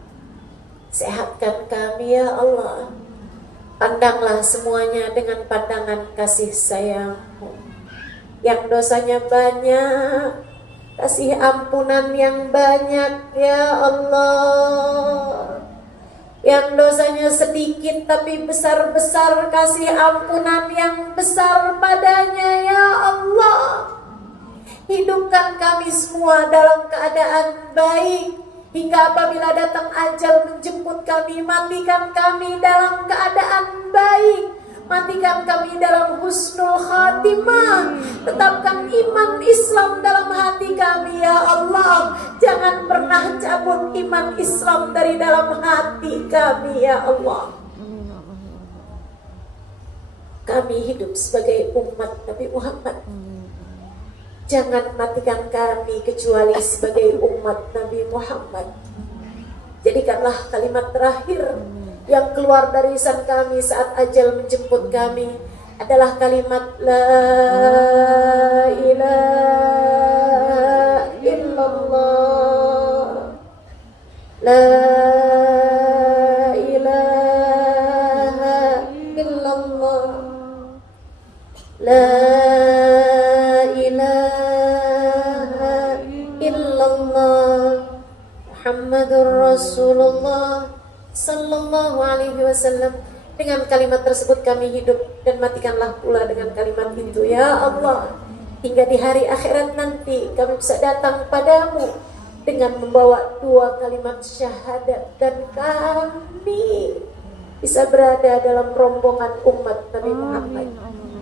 Sehatkan kami ya Allah. Pandanglah semuanya dengan pandangan kasih sayang-Mu. Yang dosanya banyak, kasih ampunan yang banyak ya Allah. Yang dosanya sedikit tapi besar-besar, kasih ampunan yang besar padanya ya Allah. Hidupkan kami semua dalam keadaan baik, hingga apabila datang ajal menjemput kami, matikan kami dalam keadaan baik, matikan kami dalam husnul khatimah. Tetapkan iman Islam dalam hati kami ya Allah. Jangan pernah cabut iman Islam dari dalam hati kami ya Allah. Kami hidup sebagai umat Nabi Muhammad. Jangan matikan kami kecuali sebagai umat Nabi Muhammad. Jadikanlah kalimat terakhir yang keluar dari lisan kami saat ajal menjemput kami adalah kalimat La ilaha illallah, La ilaha illallah, La ilaha illallah, Muhammadur Rasulullah sallallahu alaihi wasallam. Dengan kalimat tersebut kami hidup, dan matikanlah pula dengan kalimat itu ya Allah, hingga di hari akhirat nanti kami bisa datang padamu dengan membawa dua kalimat syahadat, dan kami bisa berada dalam rombongan umat Nabi Muhammad.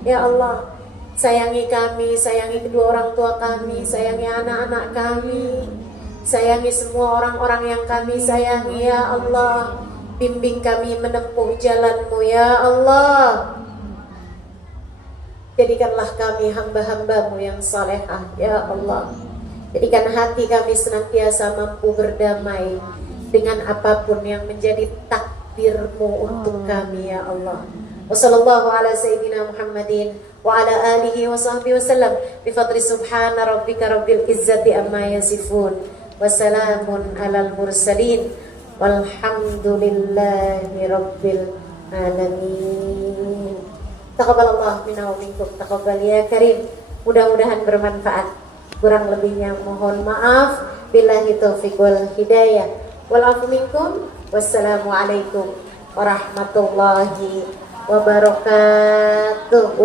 Ya Allah, sayangi kami, sayangi kedua orang tua kami, sayangi anak-anak kami, sayangi semua orang-orang yang kami sayangi. Ya Allah, bimbing kami menempuh jalan-Mu. Ya Allah, jadikanlah kami hamba-hamba-Mu yang salehah. Ya Allah, jadikan hati kami senantiasa mampu berdamai dengan apapun yang menjadi takdir-Mu untuk kami. Ya Allah, wassallallahu ala sayyidina Muhammadin wa ala alihi wa sahbihi wasallam bifadli subhana rabbika rabbil izzati amma yasifun wa salamun alal mursalin walhamdulillahi rabbil alamin. Taqabbalallahu minna wa minkum, taqabbal ya karim. Mudah-mudahan bermanfaat. Kurang lebihnya mohon maaf. Billahi taufiq wal hidayah. Wal afu minkum. Wassalamualaikum warahmatullahi wabarakatuh.